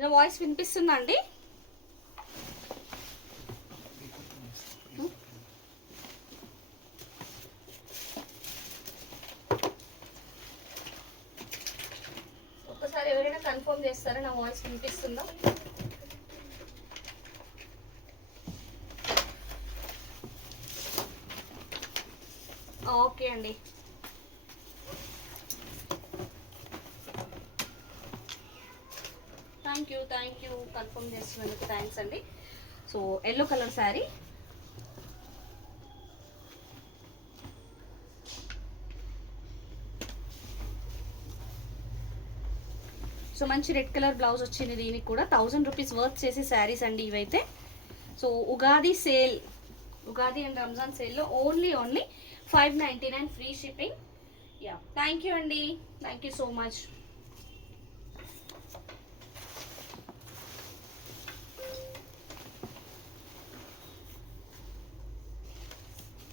నా వాయిస్ వినిపిస్తుందా అండి? ఒక్కసారి ఎవరైనా కన్ఫర్మ్ చేస్తారా నా వాయిస్ వినిపిస్తుందా? ఓకే అండి. థ్యాంక్ యూ కన్ఫర్మ్ చేస్తున్నందుకు థ్యాంక్స్ అండి. So yellow colour sari, so మంచి రెడ్ కలర్ బ్లౌజ్ వచ్చింది. దీనికి కూడా 1000 రూపీస్ వర్త్ చేసే శారీస్ అండి ఇవైతే. So Ugadi sale, Ugadi and Ramzan సేల్లో only 599 free shipping. Yeah thank you అండి, థ్యాంక్ యూ సో మచ్.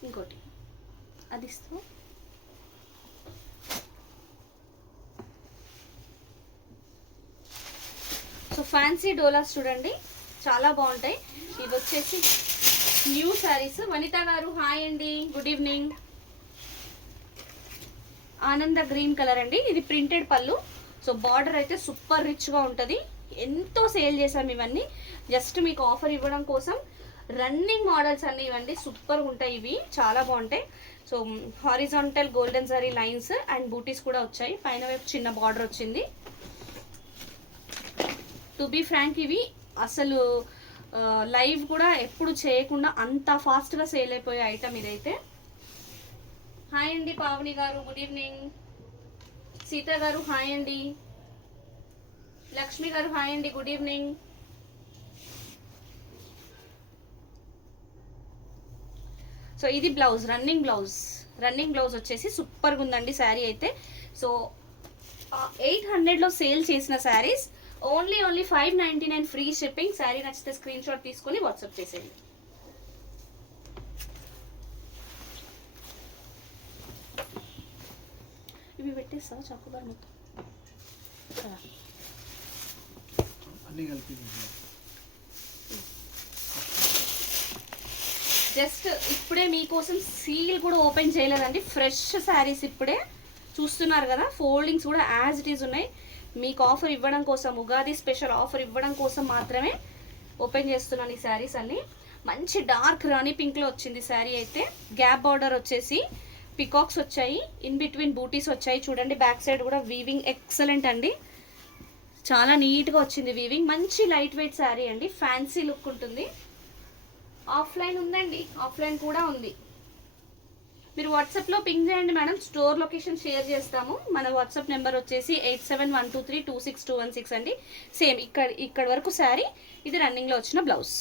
ఇంకోటి అది ఇస్తూ సో ఫ్యాన్సీ డోలాస్ చూడండి, చాలా బాగుంటాయి. ఇవి వచ్చేసి న్యూ శారీస్. వనిత గారు హాయ్ అండి, గుడ్ ఈవినింగ్. ఆనంద గ్రీన్ కలర్ అండి, ఇది ప్రింటెడ్ పళ్ళు. సో బార్డర్ అయితే సూపర్ రిచ్గా ఉంటుంది. ఎంతో సేల్ చేసాం ఇవన్నీ, జస్ట్ మీకు ఆఫర్ ఇవ్వడం కోసం. రన్నింగ్ మోడల్స్ అన్నీ ఇవ్వండి, సూపర్గా ఉంటాయి ఇవి, చాలా బాగుంటాయి. So horizontal golden zari lines and buttis కూడా వచ్చాయి. పైన వైపు చిన్న బార్డర్ వచ్చింది. టు బీ ఫ్రాంక్ ఇవి అసలు లైవ్ కూడా ఎప్పుడు చేయకుండా అంత ఫాస్ట్గా సేల్ అయిపోయే ఐటమ్ ఇదైతే. హాయ్ అండి పావని గారు, గుడ్ ఈవినింగ్. సీత గారు హాయ్ అండి. లక్ష్మి గారు హాయ్ అండి, గుడ్ ఈవినింగ్. సో ఇది బ్లౌజ్, రన్నింగ్ బ్లౌజ్ వచ్చేసి సూపర్గా ఉందండి శారీ అయితే. సో 800లో సేల్ చేసిన saris only 599 free shipping. Sari నచ్చితే స్క్రీన్ షాట్ తీసుకొని వాట్సాప్ చేసేయండి. ఇవి పెట్టేస్తా చాకుబార్ మొత్తం అన్నీ కలిపి. జస్ట్ ఇప్పుడే మీకోసం సీల్ కూడా ఓపెన్ చేయలేదండి, ఫ్రెష్ శారీస్ ఇప్పుడే చూస్తున్నారు కదా. ఫోల్డింగ్స్ కూడా యాజ్ ఇట్ ఈజ్ ఉన్నాయి. మీకు ఆఫర్ ఇవ్వడం కోసం, ఉగాది స్పెషల్ ఆఫర్ ఇవ్వడం కోసం మాత్రమే ఓపెన్ చేస్తున్నాను ఈ శారీస్ అన్ని. మంచి డార్క్ రాణి పింక్లో వచ్చింది శారీ అయితే. గ్యాప్ బార్డర్ వచ్చేసి పికాక్స్ వచ్చాయి, ఇన్ బిట్వీన్ బూటీస్ వచ్చాయి. చూడండి బ్యాక్ సైడ్ కూడా వీవింగ్ ఎక్సలెంట్ అండి, చాలా నీట్గా వచ్చింది వీవింగ్. మంచి లైట్ వెయిట్ శారీ అండి, ఫ్యాన్సీ లుక్ ఉంటుంది. ఆఫ్లైన్ ఉందండి, ఆఫ్లైన్ కూడా ఉంది. మీరు వాట్సాప్లో పింగ్ చేయండి మేడం, స్టోర్ లొకేషన్ షేర్ చేస్తాము. మన వాట్సాప్ నెంబర్ వచ్చేసి 8712326216 అండి. సేమ్ ఇక్కడ వరకు శారీ, ఇది రన్నింగ్లో వచ్చిన బ్లౌజ్.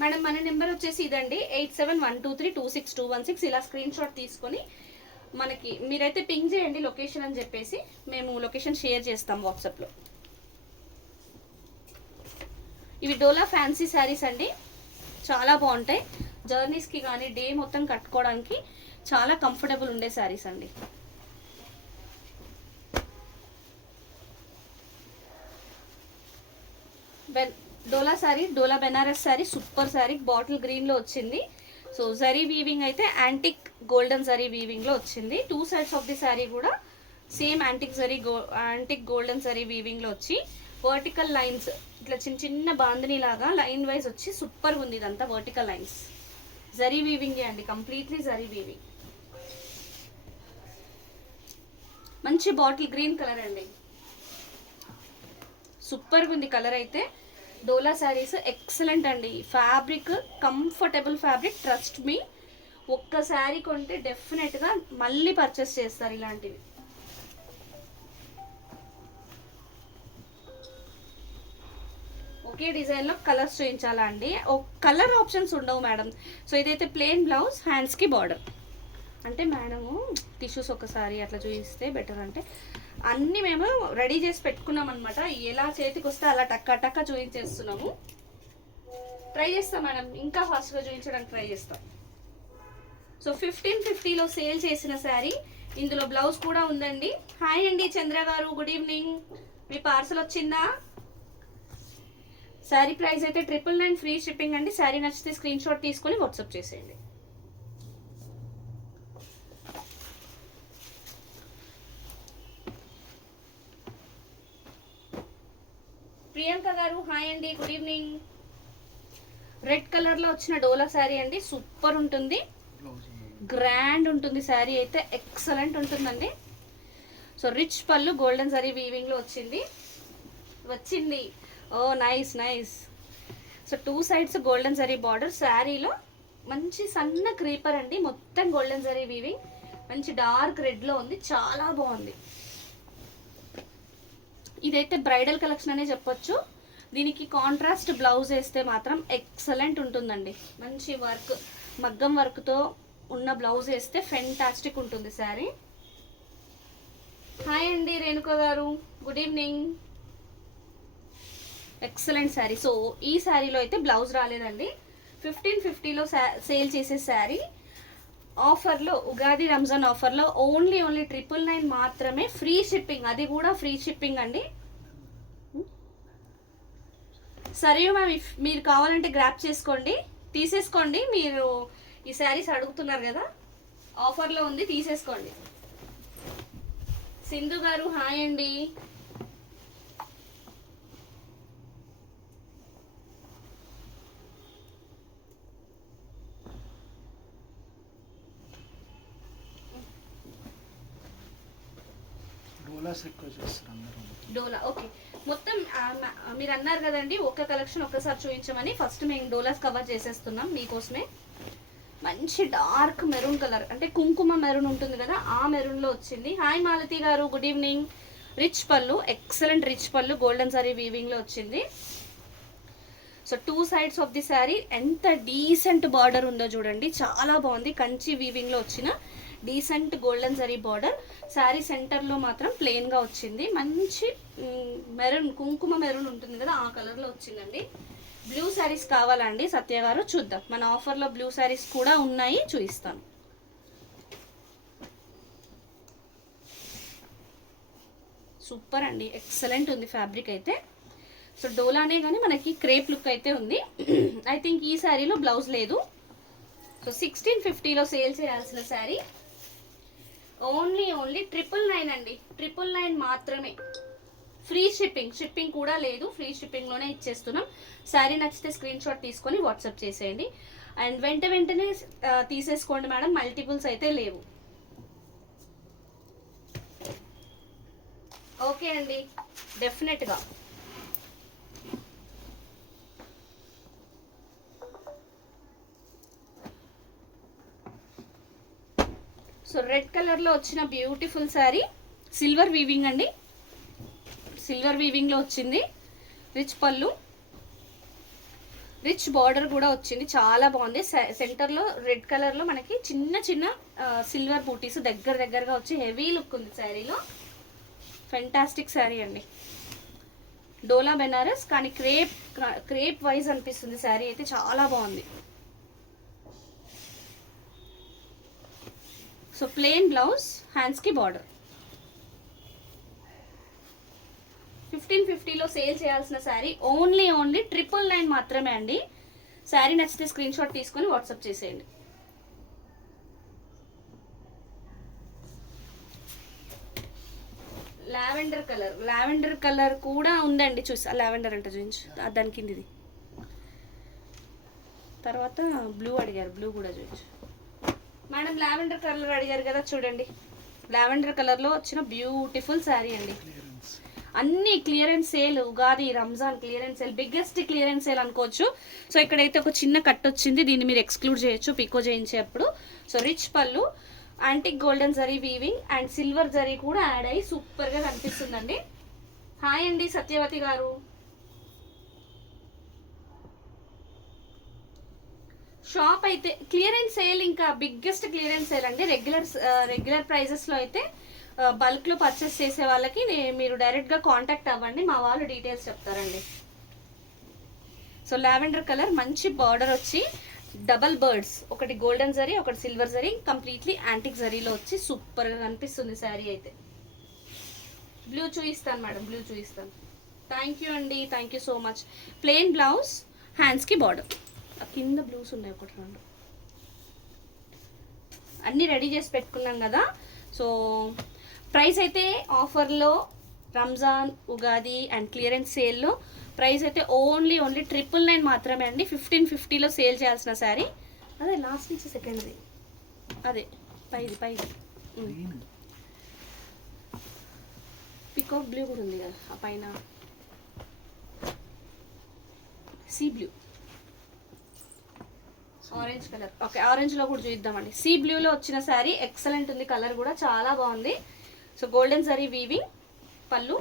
మేడం మన నెంబర్ వచ్చేసి ఇదండి, 8712326216. ఇలా స్క్రీన్ షాట్ తీసుకొని మనకి మీరైతే పింగ్ చేయండి లొకేషన్ అని చెప్పేసి, మేము లొకేషన్ షేర్ చేస్తాం వాట్సాప్లో. ఇవి డోలా ఫ్యాన్సీ శారీస్ అండి, చాలా బాగుంటాయి. జర్నీస్కి కానీ డే మొత్తం కట్టుకోవడానికి చాలా కంఫర్టబుల్ ఉండే శారీస్ అండి. డోలా శారీ, డోలా బెనారస్ శారీ, సూపర్ శారీ, బాటిల్ గ్రీన్లో వచ్చింది. సో జరీ వీవింగ్ అయితే యాంటిక్ గోల్డెన్ జరీ వీవింగ్లో వచ్చింది. 2 సైడ్స్ ఆఫ్ ది శారీ కూడా సేమ్ యాంటిక్ గోల్డెన్ జరీ వీవింగ్లో వచ్చి వర్టికల్ లైన్స్ ఇట్లా చిన్న చిన్న బాందిని లాగా లైన్ వైజ్ వచ్చి సూపర్గా ఉంది. ఇదంతా వర్టికల్ లైన్స్ జరీ వీవింగే అండి, కంప్లీట్లీ జరీ వీవింగ్. మంచి బాటిల్ గ్రీన్ కలర్ అండి, సూపర్గా ఉంది కలర్ అయితే. డోలా శారీస్ ఎక్సలెంట్ అండి, fabric comfortable fabric, trust me. ఒక్క శారీ కొంటే డెఫినెట్గా మళ్ళీ పర్చేస్ చేస్తారు ఇలాంటివి. ఒకే డిజైన్లో కలర్స్ చూపించాలా అండి? కలర్ ఆప్షన్స్ ఉండవు మేడం. సో ఇదైతే ప్లెయిన్ బ్లౌజ్, హ్యాండ్స్కి బార్డర్. అంటే మేడము టిష్యూస్ ఒకసారి అట్లా చూపిస్తే బెటర్. అంటే అన్నీ మేము రెడీ చేసి పెట్టుకున్నాం అనమాట, ఎలా చేతికి వస్తే అలా టక్క టక్క చూపించేస్తున్నాము. ట్రై చేస్తాం మేడం, ఇంకా ఫాస్ట్గా చూపించడానికి ట్రై చేస్తాం. సో 1550లో సేల్ చేసిన శారీ, ఇందులో బ్లౌజ్ కూడా ఉందండి. హాయ్ అండి చంద్ర గారు, గుడ్ ఈవినింగ్. మీ పార్సల్ వచ్చిందా? శారీ ప్రైస్ అయితే 999 ఫ్రీ షిప్పింగ్ అండి. శారీ నచ్చితే స్క్రీన్ షాట్ తీసుకొని వాట్సాప్ చేసేయండి. ప్రియాంక గారు హాయ్ అండి, గుడ్ ఈవినింగ్. రెడ్ కలర్లో వచ్చిన డోలా శారీ అండి, సూపర్ ఉంటుంది, గ్రాండ్ ఉంటుంది శారీ అయితే, ఎక్సలెంట్ ఉంటుందండి. So rich pallu golden zari వీవింగ్లో వచ్చింది. Oh nice nice. So 2 sides golden zari border, శారీలో మంచి సన్న క్రీపర్ అండి, మొత్తం గోల్డెన్ జరీ వీవింగ్, మంచి డార్క్ రెడ్లో ఉంది, చాలా బాగుంది. ఇదైతే బ్రైడల్ కలెక్షన్ అనే చెప్పొచ్చు. దీనికి కాంట్రాస్ట్ బ్లౌజ్ వేస్తే మాత్రం ఎక్సలెంట్ ఉంటుందండి. మంచి వర్క్, మగ్గం వర్క్తో ఉన్న బ్లౌజ్ వేస్తే ఫెంటాస్టిక్ ఉంటుంది శారీ. హాయ్ అండి రేణుక గారు, good evening. Excellent sari. So ఈ శారీలో అయితే బ్లౌజ్ రాలేదండి. 1550లో సేల్ చేసే శారీ ఆఫర్లో, ఉగాది రంజాన్ ఆఫర్లో ఓన్లీ 999 మాత్రమే, ఫ్రీ షిప్పింగ్, అది కూడా ఫ్రీ షిప్పింగ్ అండి. సరే మ్యామ్, మీరు కావాలంటే గ్రాప్ చేసుకోండి, తీసేసుకోండి. మీరు ఈ శారీస్ అడుగుతున్నారు కదా, ఆఫర్లో ఉంది, తీసేసుకోండి. సింధు గారు హాయ్ అండి. డోలా ఓకే. మొత్తం మీరు అన్నారు కదండి ఒక్క కలెక్షన్ ఒక్కసారి చూపించమని, ఫస్ట్ మేము డోలాస్ కవర్ చేసేస్తున్నాం మీకోసమే. మంచి డార్క్ మెరూన్ కలర్, అంటే కుంకుమ మెరూన్ ఉంటుంది కదా, ఆ మెరూన్లో వచ్చింది. హాయ్ మాలతి గారు, గుడ్ ఈవినింగ్. రిచ్ పళ్ళు, excellent rich pallu, golden sari వీవింగ్లో వచ్చింది. So 2 sides of the sari ఎంత డీసెంట్ బార్డర్ ఉందో చూడండి, చాలా బాగుంది. కంచి వీవింగ్లో వచ్చిన decent golden zari border. Sari సెంటర్లో మాత్రం ప్లెయిన్గా వచ్చింది. మంచి మెరూన్, కుంకుమ మెరూన్ ఉంటుంది కదా, ఆ కలర్లో వచ్చిందండి. బ్లూ శారీస్ కావాలండి సత్య గారు, చూద్దాం. మన ఆఫర్లో బ్లూ శారీస్ కూడా ఉన్నాయి, చూపిస్తాను. సూపర్ అండి, ఎక్సలెంట్ ఉంది ఫ్యాబ్రిక్ అయితే. సో డోలానే కానీ మనకి క్రేప్ లుక్ అయితే ఉంది. ఐ థింక్ ఈ శారీలో బ్లౌజ్ లేదు. సో 1650లో సేల్ చేయాల్సిన శారీ ఓన్లీ 999 అండి, 999 మాత్రమే. ఫ్రీ షిప్పింగ్ కూడా లేదు, ఫ్రీ షిప్పింగ్లోనే ఇచ్చేస్తున్నాం. శారీ నచ్చితే స్క్రీన్ షాట్ తీసుకొని వాట్సాప్ చేసేయండి. అండ్ వెంటనే తీసేసుకోండి మేడం, మల్టిపుల్స్ అయితే లేవు. ఓకే అండి, డెఫినెట్గా. సో రెడ్ కలర్లో వచ్చిన బ్యూటిఫుల్ శారీ, సిల్వర్ వీవింగ్ అండి, సిల్వర్ వీవింగ్లో వచ్చింది. రిచ్ పళ్ళు, రిచ్ బార్డర్ కూడా వచ్చింది, చాలా బాగుంది. సెంటర్లో రెడ్ కలర్లో మనకి చిన్న చిన్న సిల్వర్ బూటీస్ దగ్గరగా వచ్చి హెవీ లుక్ ఉంది శారీలో. ఫెంటాస్టిక్ శారీ అండి. డోలా బెనారస్ కానీ క్రేప్ వైజ్ అనిపిస్తుంది శారీ అయితే, చాలా బాగుంది. సో ప్లెయిన్ బ్లౌజ్, హ్యాండ్స్కి బార్డర్. 1550లో సేల్ చేయాల్సిన శారీ ఓన్లీ 999 మాత్రమే అండి. శారీ నచ్చితే స్క్రీన్ షాట్ తీసుకొని వాట్సాప్ చేసేయండి. లావెండర్ కలర్ కూడా ఉందండి, చూసా. లావెండర్ అంటే చూపించు, దాని కింద ఇది. తర్వాత బ్లూ అడిగారు, బ్లూ కూడా చూపించు మేడం. లావెండర్ కలర్ అడిగారు కదా, చూడండి. లావెండర్ కలర్లో వచ్చిన బ్యూటిఫుల్ శారీ అండి. అన్ని clearance sale, Ugadi Ramzan clearance sale, biggest clearance sale అనుకోవచ్చు. సో ఇక్కడైతే ఒక చిన్న కట్ వచ్చింది, దీన్ని మీరు ఎక్స్క్లూడ్ చేయొచ్చు పికో చేయించేప్పుడు. సో రిచ్ పళ్ళు, antique golden zari weaving and silver zari కూడా యాడ్ అయ్యి సూపర్గా కనిపిస్తుందండి. హాయ్ అండి సత్యవతి గారు. షాప్ అయితే క్లియరెన్స్ సేల్, ఇంకా బిగ్గెస్ట్ క్లియరెన్స్ సేల్ అండి. రెగ్యులర్ ప్రైజెస్లో అయితే బల్క్లో పర్చేస్ చేసే వాళ్ళకి మీరు డైరెక్ట్గా కాంటాక్ట్ అవ్వండి, మా వాళ్ళు డీటెయిల్స్ చెప్తారండి. సో లావెండర్ కలర్, మంచి బార్డర్ వచ్చి డబల్ బర్డ్స్, ఒకటి గోల్డెన్ జరీ ఒకటి సిల్వర్ జరీ, కంప్లీట్లీ యాంటిక్ జరీలో వచ్చి సూపర్గా కనిపిస్తుంది శారీ అయితే. బ్లూ చూపిస్తాను మేడం, బ్లూ చూపిస్తాను. థ్యాంక్ యూ అండి, thank you so much. Plain blouse, హ్యాండ్స్కి బార్డర్. కింద బ్లూస్ ఉన్నాయి ఒకటి రెండు, అన్నీ రెడీ చేసి పెట్టుకున్నాం కదా. సో ప్రైస్ అయితే ఆఫర్లో రంజాన్, ఉగాది అండ్ క్లియరెన్స్ సేల్లో ప్రైస్ అయితే ఓన్లీ 999 మాత్రమే అండి. 1550లో సేల్ చేయాల్సిన శారీ. అదే లాస్ట్ నుంచి సెకండ్ది, అదే పైది పికాక్ బ్లూ కూడా ఉంది కదా ఆ పైన, see blue, orange colour. Okay, ఆరెంజ్లో కూడా చూద్దామండి. సీ బ్లూలో వచ్చిన శారీ ఎక్సలెంట్ ఉంది, కలర్ కూడా చాలా బాగుంది. సో గోల్డెన్ జరీ వీవింగ్ పళ్ళు,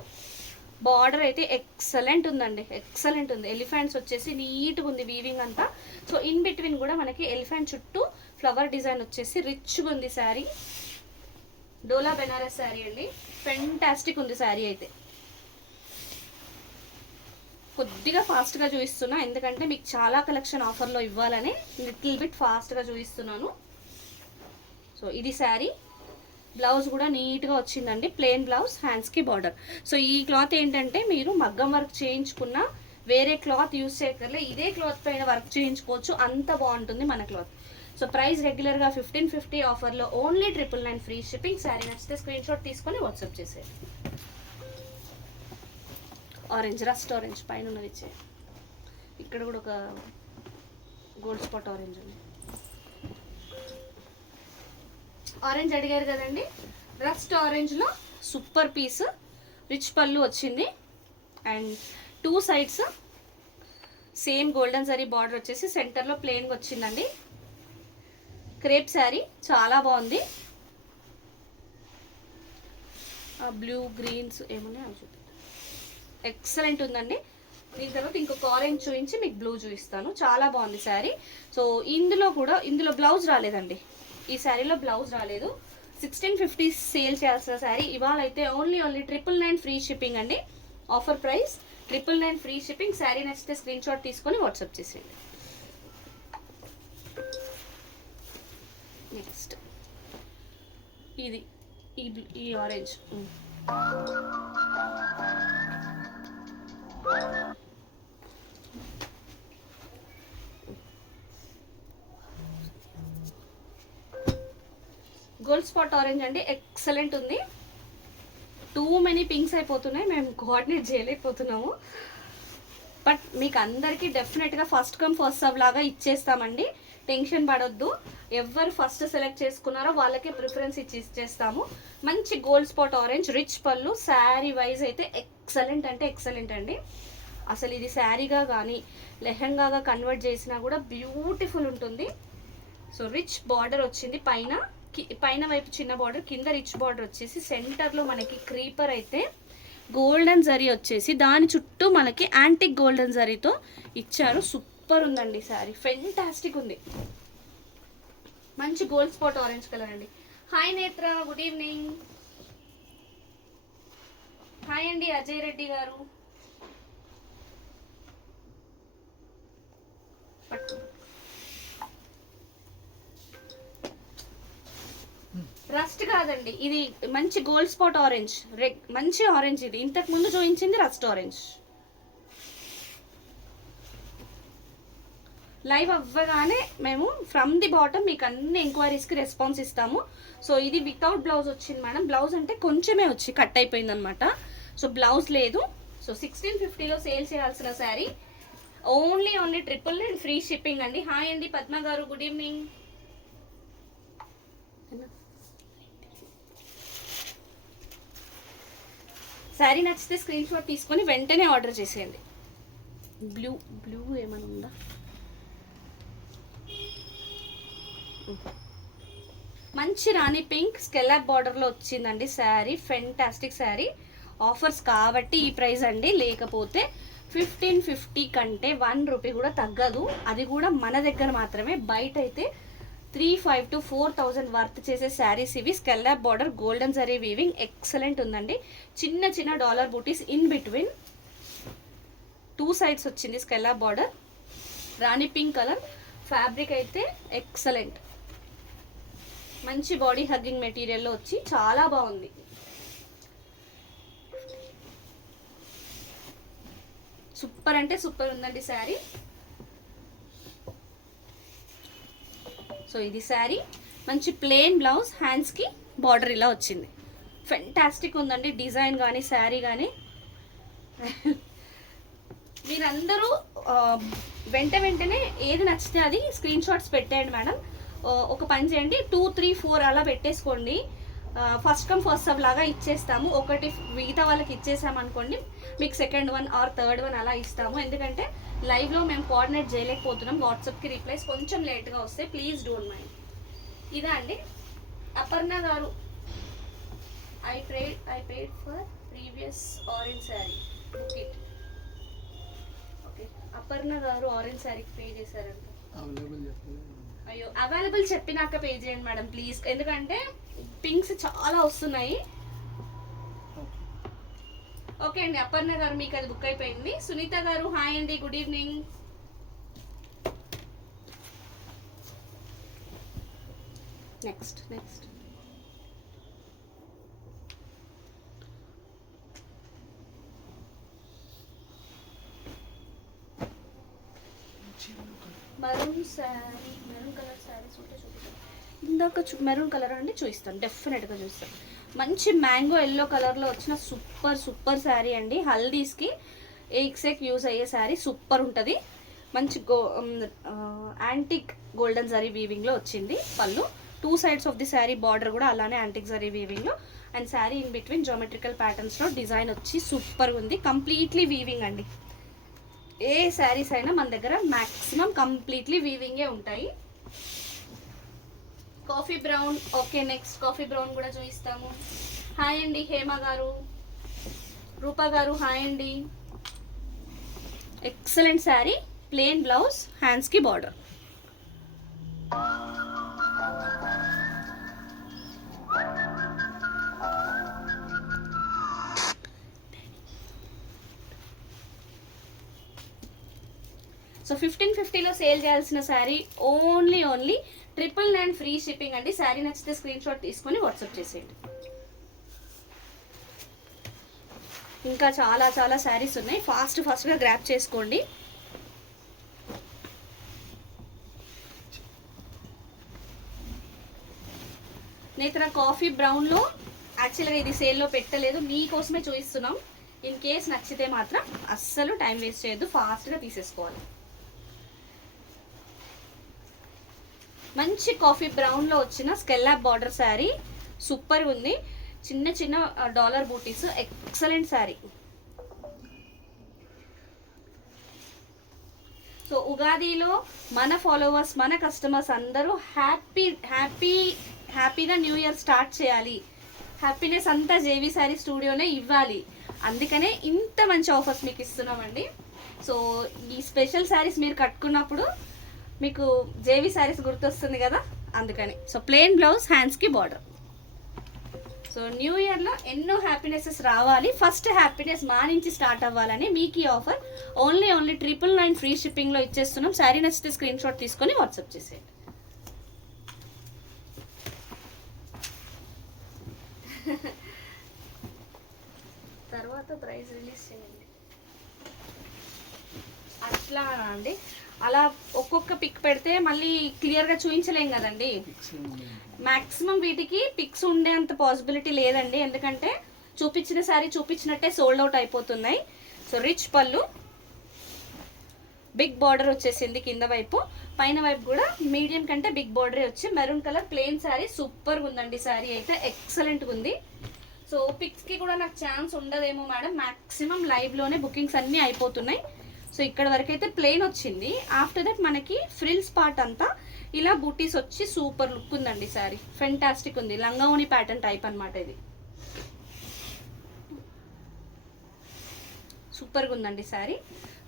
బార్డర్ అయితే ఎక్సలెంట్ ఉందండి, ఎక్సలెంట్ ఉంది. ఎలిఫెంట్స్ వచ్చేసి నీట్గా ఉంది వీవింగ్ అంతా. సో ఇన్ బిట్వీన్ కూడా మనకి ఎలిఫెంట్ చుట్టూ ఫ్లవర్ డిజైన్ వచ్చేసి రిచ్గా ఉంది శారీ. డోలా బెనారస్ శారీ అండి, ఫెంటాస్టిక్ ఉంది శారీ అయితే. కొద్దిగా ఫాస్ట్గా చూపిస్తున్నా ఎందుకంటే మీకు చాలా కలెక్షన్ ఆఫర్లో ఇవ్వాలని లిటిల్ బిట్ ఫాస్ట్గా చూపిస్తున్నాను. సో ఇది శారీ. బ్లౌజ్ కూడా నీట్గా వచ్చిందండి, ప్లెయిన్ బ్లౌజ్, హ్యాండ్స్కి బార్డర్. సో ఈ క్లాత్ ఏంటంటే మీరు మగ్గం వర్క్ చేయించుకున్న వేరే క్లాత్ యూస్ చేయక్కర్లే, ఇదే క్లాత్ పైన వర్క్ చేయించుకోవచ్చు, అంత బాగుంటుంది మన క్లాత్. సో ప్రైస్ రెగ్యులర్గా 1550, ఆఫర్లో ఓన్లీ 999 ఫ్రీ షిప్పింగ్. శారీ నచ్చితే స్క్రీన్ షాట్ తీసుకొని వాట్సాప్ చేసేయండి. ఆరెంజ్, రస్ట్ ఆరెంజ్ పైన ఉన్నది ఇచ్చే, ఇక్కడ కూడా ఒక గోల్డ్ స్పాట్ ఆరెంజ్ ఉంది. ఆరెంజ్ అడిగారు కదండి, రస్ట్ ఆరెంజ్లో సూపర్ పీస్, రిచ్ పళ్ళు వచ్చింది and 2 sides same golden zari border వచ్చేసి సెంటర్లో ప్లెయిన్గా వచ్చిందండి. క్రేప్ శారీ చాలా బాగుంది. బ్లూ గ్రీన్స్ ఏమున్నాయి అవి చూద్దాం. ఎక్సలెంట్ ఉందండి. దీని తర్వాత ఇంకొక ఆరెంజ్ చూపించి మీకు బ్లూ చూపిస్తాను. చాలా బాగుంది శారీ. సో ఇందులో బ్లౌజ్ రాలేదండి, ఈ శారీలో బ్లౌజ్ రాలేదు. 1650 సేల్ చేయాల్సిన శారీ ఇవాళ అయితే ఓన్లీ 999 ఫ్రీ షిప్పింగ్ అండి. Offer price 999 free shipping. Sari నచ్చితే స్క్రీన్ షాట్ తీసుకొని వాట్సాప్ చేసేయండి. నెక్స్ట్ ఇది ఈ ఆరెంజ్ గోల్డ్ స్పాట్ ఆరెంజ్ అండి, ఎక్సలెంట్ ఉంది. టూ మెనీ పింక్స్ అయిపోతున్నాయి, మేము కోఆర్డినేట్ చేయలేకపోతున్నాము. బట్ మీకు అందరికీ డెఫినెట్గా ఫస్ట్ కమ్ ఫస్ట్ సర్వ్ లాగా ఇచ్చేస్తామండి, టెన్షన్ పడొద్దు. ఎవరు ఫస్ట్ సెలెక్ట్ చేసుకున్నారో వాళ్ళకే ప్రిఫరెన్స్ ఇచ్చేస్తాము. మంచి గోల్డ్ స్పాట్ ఆరెంజ్, రిచ్ పళ్ళు, శారీ వైజ్ అయితే ఎక్సలెంట్ అంటే ఎక్సలెంట్ అండి. అసలు ఇది శారీగా కానీ లెహంగాగా కన్వర్ట్ చేసినా కూడా బ్యూటిఫుల్ ఉంటుంది. సో రిచ్ బార్డర్ వచ్చింది, పైన వైపు చిన్న బార్డర్, కింద రిచ్ బార్డర్ వచ్చేసి సెంటర్లో మనకి క్రీపర్ అయితే గోల్డెన్ జరీ వచ్చేసి దాని చుట్టూ మనకి యాంటిక్ గోల్డెన్ జరీతో ఇచ్చారు. సూపర్ ఉందండి శారీ, ఫెంటాస్టిక్ ఉంది. మంచి గోల్డ్ స్పాట్ ఆరెంజ్ కలర్ అండి. హాయ్ నేత్ర, గుడ్ ఈవినింగ్. హాయ్ అండి అజయ్ రెడ్డి గారు. రస్ట్ కాదండి, ఇది మంచి గోల్డ్ స్పాట్ ఆరెంజ్, మంచి ఆరెంజ్. ఇది ఇంతకు ముందు చూపించింది రస్ట్ ఆరెంజ్. లైవ్ అవ్వగానే మేము ఫ్రమ్ ది బాటమ్ మీకు అన్ని ఎంక్వైరీస్కి రెస్పాన్స్ ఇస్తాము. సో ఇది వితౌట్ బ్లౌజ్ వచ్చింది మేడం. బ్లౌజ్ అంటే కొంచెమే వచ్చి కట్ అయిపోయింది అనమాట. సో బ్లౌజ్ లేదు. సో 1650లో సేల్ చేయాల్సిన శారీ ఓన్లీ 999 ఫ్రీ షిప్పింగ్ అండి. హాయ్ అండి పద్మ గారు, గుడ్ ఈవినింగ్. శారీ నచ్చితే స్క్రీన్ షాట్ తీసుకొని వెంటనే ఆర్డర్ చేసేయండి. బ్లూ ఏమైనా ఉందా? మంచి రాణి పింక్ స్కెలాప్ బార్డర్లో వచ్చిందండి శారీ, ఫెంటాస్టిక్ శారీ. ఆఫర్స్ కాబట్టి ఈ ప్రైస్ అండి, లేకపోతే 1550 కంటే 1 రూపీ కూడా తగ్గదు. అది కూడా మన దగ్గర మాత్రమే. బయట అయితే 3500 to 4000 వర్త్ చేసే శారీస్ ఇవి. Scallop border, golden zari weaving excellent ఉందండి. చిన్న చిన్న dollar buttis in between, 2 sides వచ్చింది scallop border. Rani pink colour, fabric అయితే ఎక్సలెంట్. మంచి బాడీ హగ్గింగ్ మెటీరియల్లో వచ్చి చాలా బాగుంది. సూపర్ అంటే సూపర్ ఉందండి శారీ. సో ఇది శారీ, మంచి ప్లెయిన్ బ్లౌజ్, హ్యాండ్స్కి బార్డర్ ఇలా వచ్చింది. ఫెంటాస్టిక్ ఉందండి డిజైన్ కానీ శారీ కానీ. మీరందరూ వెంటనే ఏది నచ్చితే అది స్క్రీన్ షాట్స్ పెట్టేయండి మేడం. ఒక పని చేయండి, 2, 3, 4 అలా పెట్టేసుకోండి. ఫస్ట్ కమ్ ఫస్ట్ సర్వ్ లాగా ఇచ్చేస్తాము. ఒకటి మిగతా వాళ్ళకి ఇచ్చేసామనుకోండి, మీకు second one or third one అలా ఇస్తాము. ఎందుకంటే లైవ్లో మేము కోఆర్డినేట్ చేయలేకపోతున్నాం. వాట్సాప్కి రిప్లైస్ కొంచెం లేట్గా వస్తాయి, ప్లీజ్ డోంట్ మైండ్. ఇదా అండి అపర్ణ గారు, I paid for previous orange sari, book it. Okay, Aparna గారు ఆరెంజ్ శారీకి పే చేశారంట. అయ్యో, అవైలబుల్ చెప్పినాక పే చేయండి మేడం ప్లీజ్, ఎందుకంటే పింక్స్ చాలా వస్తున్నాయి. ఓకే అండి, అపర్ణ గారు మీకు అది బుక్ అయిపోయింది. సునీత గారు హాయ్ అండి, good evening. Next maroon sari, maroon colour saris ఉంటే చూపిస్తాను. ఇందాక మెరూన్ కలర్ అండి, చూపిస్తాను, డెఫినెట్గా చూస్తాను. మంచి మ్యాంగో ఎల్లో కలర్లో వచ్చిన సూపర్ శారీ అండి. హల్దీస్కి ఎగ్సేక్ యూజ్ అయ్యే శారీ, సూపర్ ఉంటుంది. మంచి యాంటిక్ గోల్డెన్ జరీ వీవింగ్లో వచ్చింది pallu. 2 sides of the sari border కూడా అలానే యాంటిక్ జరీ వీవింగ్లో, and sari in between geometrical ప్యాటర్న్స్లో డిజైన్ వచ్చి సూపర్గా ఉంది. కంప్లీట్లీ వీవింగ్ అండి. ఏ శారీస్ అయినా మన దగ్గర మ్యాక్సిమం కంప్లీట్లీ వీవింగే ఉంటాయి. Coffee brown, okay next coffee brown కూడా చూపిస్తాము. హాయ్ అండి హేమ గారు, రూపా గారు హాయ్ అండి. ఎక్సలెంట్ శారీ, ప్లెయిన్ బ్లౌజ్, హ్యాండ్స్కి బార్డర్. సో 1550లో సేల్ చేయాల్సిన శారీ ఓన్లీ 999 ఫ్రీ షిప్పింగ్ అండి. శారీ నచ్చితే స్క్రీన్ షాట్ తీసుకొని వాట్సాప్ చేసేయండి. ఇంకా చాలా శారీస్ ఉన్నాయి, ఫాస్ట్గా గ్రాప్ చేసుకోండి. నేత్ర కాఫీ బ్రౌన్లో యాక్చువల్గా ఇది సేల్లో పెట్టలేదు, మీకోసమే చూపిస్తున్నాం. ఇన్ కేస్ నచ్చితే మాత్రం అస్సలు టైం వేస్ట్ చేయొద్దు, ఫాస్ట్గా తీసేసుకోవాలి. మంచి కాఫీ బ్రౌన్లో వచ్చిన స్కెల్లాప్ బార్డర్ శారీ, సూపర్ ఉంది. చిన్న డాలర్ బూటీస్, ఎక్సలెంట్ శారీ. సో ఉగాదిలో మన ఫాలోవర్స్, మన కస్టమర్స్ అందరూ హ్యాపీగా న్యూ ఇయర్ స్టార్ట్ చేయాలి. హ్యాపీనెస్ అంతా జేవీ శారీ స్టూడియోనే ఇవ్వాలి. అందుకనే ఇంత మంచి ఆఫర్స్ మీకు ఇస్తున్నామండి. సో ఈ స్పెషల్ శారీస్ మీరు కట్టుకున్నప్పుడు మీకు జేవీ శారీస్ గుర్తొస్తుంది కదా, అందుకని. సో ప్లెయిన్ బ్లౌజ్, హ్యాండ్స్కి బార్డర్. సో న్యూ ఇయర్లో ఎన్నో హ్యాపీనెసెస్ రావాలి, ఫస్ట్ హ్యాపీనెస్ మా నుంచి స్టార్ట్ అవ్వాలని మీకు ఈ ఆఫర్ ఓన్లీ 999 ఫ్రీ షిప్పింగ్లో ఇచ్చేస్తున్నాం. శారీ నచ్చితే స్క్రీన్ షాట్ తీసుకొని వాట్సాప్ చేసేయండి. తర్వాత ప్రైస్ రిలీజ్ చేయండి అట్లా అండి. అలా ఒక్కొక్క పిక్ పెడితే మళ్ళీ క్లియర్గా చూపించలేం కదండి. మ్యాక్సిమం వీటికి పిక్స్ ఉండేంత పాసిబిలిటీ లేదండి, ఎందుకంటే చూపించిన శారీ చూపించినట్టే సోల్డ్ అవుట్ అయిపోతున్నాయి. సో రిచ్ పళ్ళు, బిగ్ బార్డర్ వచ్చేసింది కింద వైపు, పైన వైపు కూడా మీడియం కంటే బిగ్ బార్డరే వచ్చి మెరూన్ కలర్ ప్లెయిన్ శారీ, సూపర్గా ఉందండి. శారీ అయితే ఎక్సలెంట్గా ఉంది. సో పిక్స్కి కూడా నాకు ఛాన్స్ ఉండదేమో మేడం, మ్యాక్సిమం లైవ్లోనే బుకింగ్స్ అన్నీ అయిపోతున్నాయి. సో ఇక్కడ వరకు అయితే ప్లెయిన్ వచ్చింది. ఆఫ్టర్ దట్ మనకి ఫ్రిల్స్ పార్ట్ అంతా ఇలా బూటీస్ వచ్చి సూపర్ లుక్ ఉందండి. శారీ ఫెంటాస్టిక్ ఉంది, లంగావోని ప్యాటర్న్ టైప్ అనమాట. ఇది సూపర్గా ఉందండి శారీ.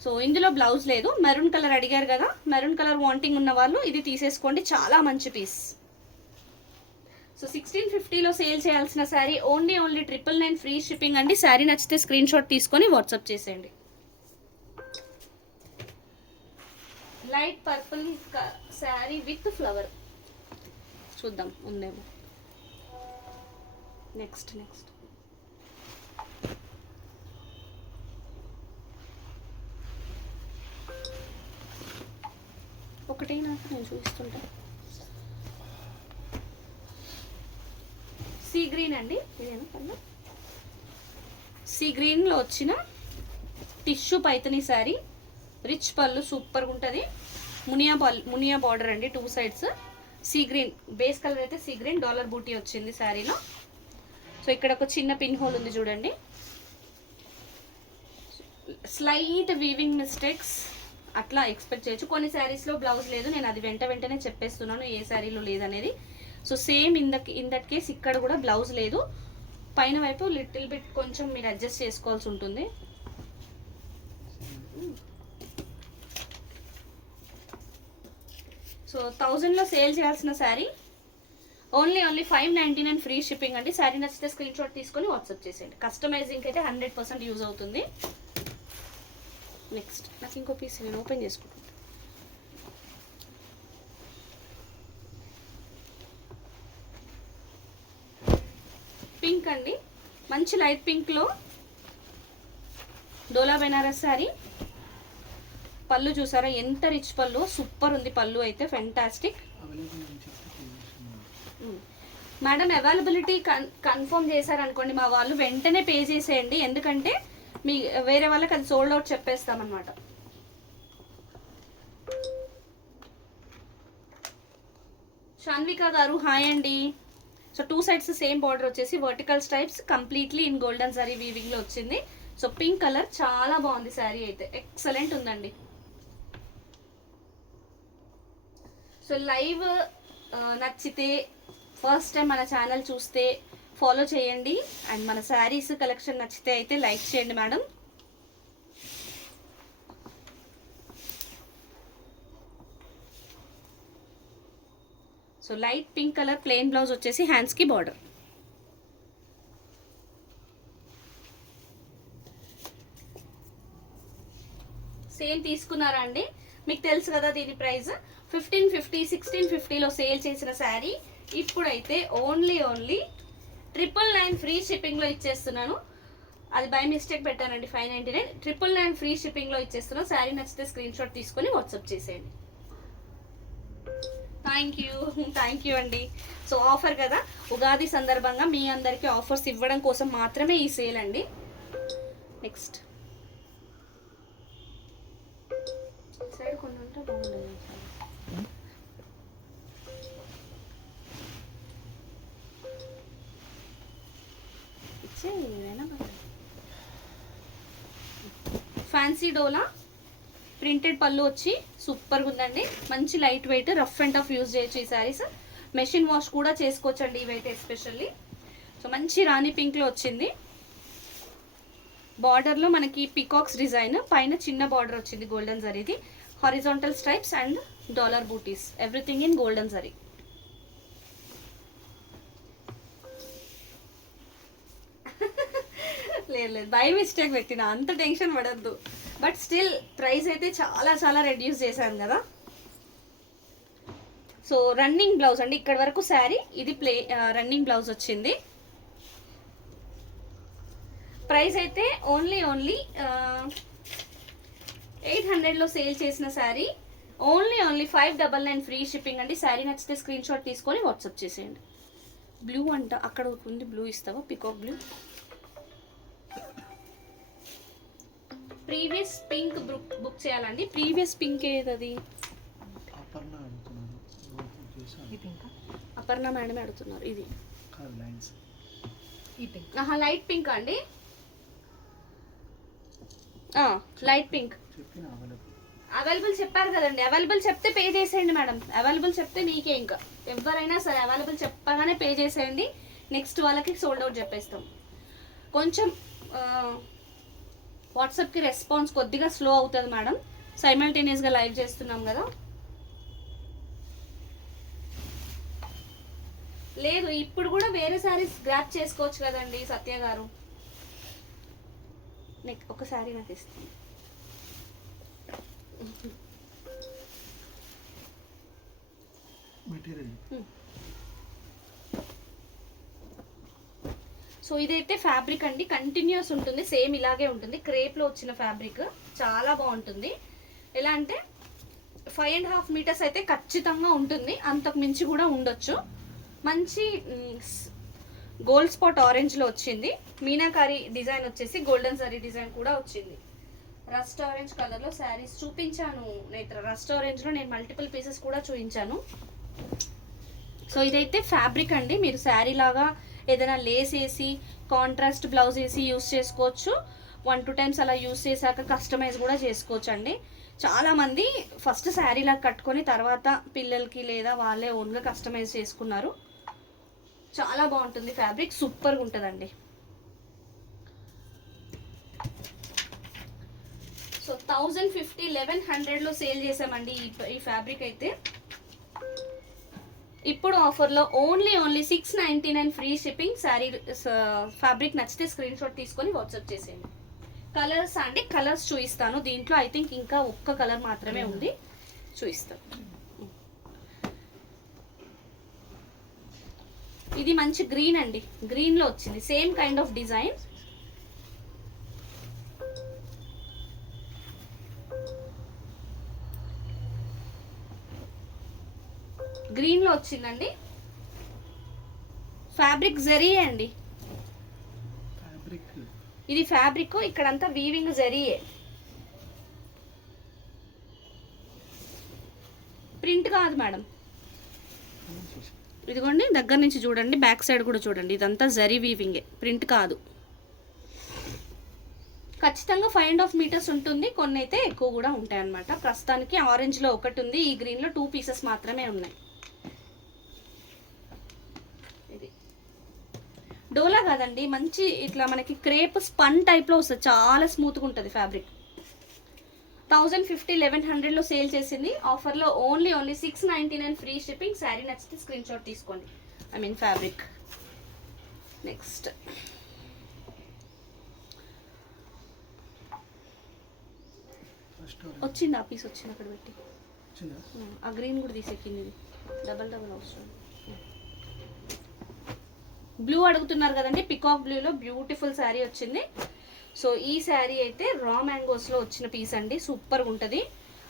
సో ఇందులో బ్లౌజ్ లేదు, మెరూన్ కలర్ అడిగారు కదా, మెరూన్ కలర్ వాంటింగ్ ఉన్న వాళ్ళు ఇది తీసేసుకోండి, చాలా మంచి పీస్. సో 1650లో సేల్ చేయాల్సిన శారీ ఓన్లీ 999 ఫ్రీ షిప్పింగ్ అండి. శారీ నచ్చితే స్క్రీన్ షాట్ తీసుకొని వాట్సాప్ చేసేయండి. Light purple sari with flower చూద్దాం ఉందేమో. నెక్స్ట్ ఒకటే నాకు నేను చూపిస్తుంటా. సీ గ్రీన్ అండి, ఇదేనా పళ్ళు? సీ గ్రీన్లో వచ్చిన టిష్యూ పైతని శారీ, రిచ్ పళ్ళు సూపర్గా ఉంటుంది. మునియా బార్డర్ అండి, 2 sides. Sea green base colour అయితే సీ గ్రీన్, డాలర్ బూటీ వచ్చింది శారీలో. సో ఇక్కడ ఒక చిన్న పిన్ హోల్ ఉంది చూడండి. స్లైట్ వీవింగ్ మిస్టేక్స్ అట్లా ఎక్స్పెక్ట్ చేయొచ్చు. కొన్ని శారీస్లో బ్లౌజ్ లేదు, నేను అది వెంటనే చెప్పేస్తున్నాను ఏ శారీలో లేదనేది. So same in that case ఇక్కడ కూడా బ్లౌజ్ లేదు. పైన వైపు లిటిల్ బిట్ కొంచెం మీరు అడ్జస్ట్ చేసుకోవాల్సి ఉంటుంది. సో 1000లో సేల్ చేయాల్సిన శారీ ఓన్లీ 599 ఫ్రీ షిప్పింగ్ అండి. శారీ నచ్చితే స్క్రీన్ షాట్ తీసుకొని వాట్సాప్ చేసేయండి. కస్టమైజింగ్ అయితే 100% యూజ్ అవుతుంది. నెక్స్ట్ నాకు ఇంకో పీస్ నేను ఓపెన్ చేసుకుంటాను. పింక్ అండి, మంచి లైట్ పింక్లో డోలా బెనారస్ శారీ. పళ్ళు చూసారా ఎంత రిచ్ పళ్ళు, సూపర్ ఉంది పళ్ళు అయితే, ఫెంటాస్టిక్. మేడం అవైలబిలిటీ కన్ఫర్మ్ చేశారనుకోండి మా వాళ్ళు, వెంటనే పే చేసేయండి. ఎందుకంటే మీ వేరే వాళ్ళకి అది సోల్డ్ అవుట్ చెప్పేస్తామన్నమాట. షాన్విక గారు హాయ్ అండి. సో 2 సైడ్స్ సేమ్ బార్డర్ వచ్చేసి vertical stripes, completely in golden zari వీవింగ్లో వచ్చింది. సో పింక్ కలర్ చాలా బాగుంది శారీ అయితే, ఎక్సలెంట్ ఉందండి. సో లైవ్ నచ్చితే ఫస్ట్ టైం మన ఛానల్ చూస్తే ఫాలో చేయండి. అండ్ మన శారీస్ కలెక్షన్ నచ్చితే అయితే లైక్ చేయండి madam. So light pink colour plain blouse వచ్చేసి హ్యాండ్స్కి బార్డర్. సేమ్ తీసుకున్నారా అండి? మీకు తెలుసు కదా దీని ప్రైస్ 1550, 1650లో సేల్ చేసిన శారీ ఇప్పుడైతే ఓన్లీ 999 ఫ్రీ షిప్పింగ్లో ఇచ్చేస్తున్నాను. అది బై మిస్టేక్ పెట్టానండి 599, 999 ఫ్రీ షిప్పింగ్లో ఇచ్చేస్తున్నాను. శారీ నచ్చితే స్క్రీన్ షాట్ తీసుకొని వాట్సాప్ చేసేయండి. థ్యాంక్ యూ అండి. సో ఆఫర్ కదా, ఉగాది సందర్భంగా మీ అందరికీ ఆఫర్స్ ఇవ్వడం కోసం మాత్రమే ఈ సేల్ అండి. నెక్స్ట్ సైడ్ కొన్ని ఉంటే బాగుండదు. ఫ్యాన్సీ డోలా ప్రింటెడ్ పళ్ళు వచ్చి సూపర్గా ఉందండి. మంచి light weight, rough and tough use చేయొచ్చు ఈ శారీస్. మెషిన్ వాష్ కూడా చేసుకోవచ్చు అండి ఇవైతే ఎస్పెషల్లీ. సో మంచి రాణి పింక్లో వచ్చింది. బార్డర్లో మనకి పికాక్స్ డిజైన్, పైన చిన్న బార్డర్ వచ్చింది గోల్డెన్ జరీది. Horizontal stripes and dollar buttis, everything in golden zari. లేదు బై మిస్టేక్ పెట్టిన, అంత టెన్షన్ పడద్దు. బట్ స్టిల్ ప్రైస్ అయితే చాలా రెడ్యూస్ చేశాను కదా. సో రన్నింగ్ బ్లౌజ్ అండి ఇక్కడ వరకు శారీ, ఇది రన్నింగ్ బ్లౌజ్ వచ్చింది. ప్రైస్ అయితే ఓన్లీ 800లో సేల్ చేసిన శారీ ఓన్లీ 599 ఫ్రీ షిప్పింగ్ అండి. శారీ నచ్చితే స్క్రీన్ షాట్ తీసుకొని వాట్సాప్ చేసేయండి. బ్లూ అంట అక్కడ ఉంది, బ్లూ ఇస్తావా? Peacock blue. Previous pink book చేయాలండి. ప్రీవియస్ పింక్ ఏదది? అపర్ణ మేడమే అడుగుతున్నారు. ఇది లైట్ పింక్ అండి, లైట్ పింక్ అవైలబుల్ చెప్పారు కదండి. అవైలబుల్ చెప్తే పే చేసేయండి మేడం. అవైలబుల్ చెప్తే మీకే, ఇంకా ఎవరైనా సరే అవైలబుల్ చెప్పగానే పే చేసేయండి. నెక్స్ట్ వాళ్ళకి సోల్డ్ అవుట్ చెప్పేస్తాం. కొంచెం వాట్సాప్కి రెస్పాన్స్ కొద్దిగా స్లో అవుతుంది మేడం, సైమల్టేనియస్గా లైవ్ చేస్తున్నాం కదా. లేదు ఇప్పుడు కూడా వేరే శారీస్ గ్రాప్ చేసుకోవచ్చు కదండి సత్య గారు. ఒక శారీ నాకు ఇస్తాను. సో ఇదైతే ఫ్యాబ్రిక్ అండి, కంటిన్యూస్ ఉంటుంది, సేమ్ ఇలాగే ఉంటుంది. క్రేప్లో వచ్చిన ఫ్యాబ్రిక్ చాలా బాగుంటుంది. ఎలా అంటే 5.5 మీటర్స్ అయితే ఖచ్చితంగా ఉంటుంది, అంతకు మించి కూడా ఉండొచ్చు. మంచి గోల్డ్ స్పాట్ ఆరెంజ్లో వచ్చింది. మీనాకారి డిజైన్ వచ్చేసి గోల్డెన్ జరీ డిజైన్ కూడా వచ్చింది. రస్ట్ ఆరెంజ్ కలర్లో శారీస్ చూపించాను నేత్ర. రస్ట్ ఆరెంజ్లో నేను మల్టిపుల్ పీసెస్ కూడా చూపించాను. సో ఇదైతే ఫ్యాబ్రిక్ అండి. మీరు శారీ లాగా ఏదైనా లేస్ వేసి కాంట్రాస్ట్ బ్లౌజ్ వేసి యూస్ చేసుకోవచ్చు. 1-2 టైమ్స్ అలా యూస్ చేశాక కస్టమైజ్ కూడా చేసుకోవచ్చు అండి. చాలామంది ఫస్ట్ శారీ లాగా కట్టుకొని తర్వాత పిల్లలకి లేదా వాళ్ళే ఓన్గా కస్టమైజ్ చేసుకున్నారు. చాలా బాగుంటుంది ఫ్యాబ్రిక్, సూపర్గా ఉంటుందండి. సో 1050 1100లో సేల్ చేసామండి ఈ ఫ్యాబ్రిక్ అయితే. ఇప్పుడు ఆఫర్లో only 699 free shipping. Sari fabric నచ్చితే స్క్రీన్ షాట్ తీసుకొని వాట్సాప్ చేసేయండి. కలర్స్ అండి, కలర్స్ చూపిస్తాను. దీంట్లో ఐ థింక్ ఇంకా ఒక్క కలర్ మాత్రమే ఉంది, చూపిస్తాను. ఇది మంచి గ్రీన్ అండి, గ్రీన్లో వచ్చింది సేమ్ కైండ్ ఆఫ్ డిజైన్. గ్రీన్లో వచ్చిందండి. ఫ్యాబ్రిక్ జరీ అండి, ఇది ఫ్యాబ్రిక్. ఇక్కడంతా వీవింగ్ జరీయే, ప్రింట్ కాదు మేడం. ఇదిగోండి దగ్గర నుంచి చూడండి, బ్యాక్ సైడ్ కూడా చూడండి, ఇదంతా జరీ వీవింగే, ప్రింట్ కాదు. ఖచ్చితంగా 5.5 మీటర్స్ ఉంటుంది, కొన్ని అయితే ఎక్కువ కూడా ఉంటాయి అన్నమాట. ప్రస్తుతానికి ఆరెంజ్లో ఒకటి ఉంది, ఈ గ్రీన్లో 2 పీసెస్ మాత్రమే ఉన్నాయి. ఇది డోలా కాదండి, మంచి ఇట్లా మనకి క్రేప్ స్పన్ టైప్లో వస్తుంది, చాలా స్మూత్గా ఉంటుంది ఫ్యాబ్రిక్. 1050 1100లో సేల్ చేసింది. ఆఫర్లో ఓన్లీ 699 ఫ్రీ షిప్పింగ్. శారీ నచ్చితే స్క్రీన్ షాట్ తీసుకోండి, ఐ మీన్ ఫ్యాబ్రిక్. నెక్స్ట్ వచ్చింది, ఆ పీస్ వచ్చింది అక్కడ పెట్టి, ఆ గ్రీన్ కూడా తీసేకింది. ఇది డబల్ అవసరం. బ్లూ అడుగుతున్నారు కదండి, పికాక్ బ్లూలో బ్యూటిఫుల్ శారీ వచ్చింది. సో ఈ శారీ అయితే రా మ్యాంగోస్లో వచ్చిన పీస్ అండి, సూపర్గా ఉంటుంది.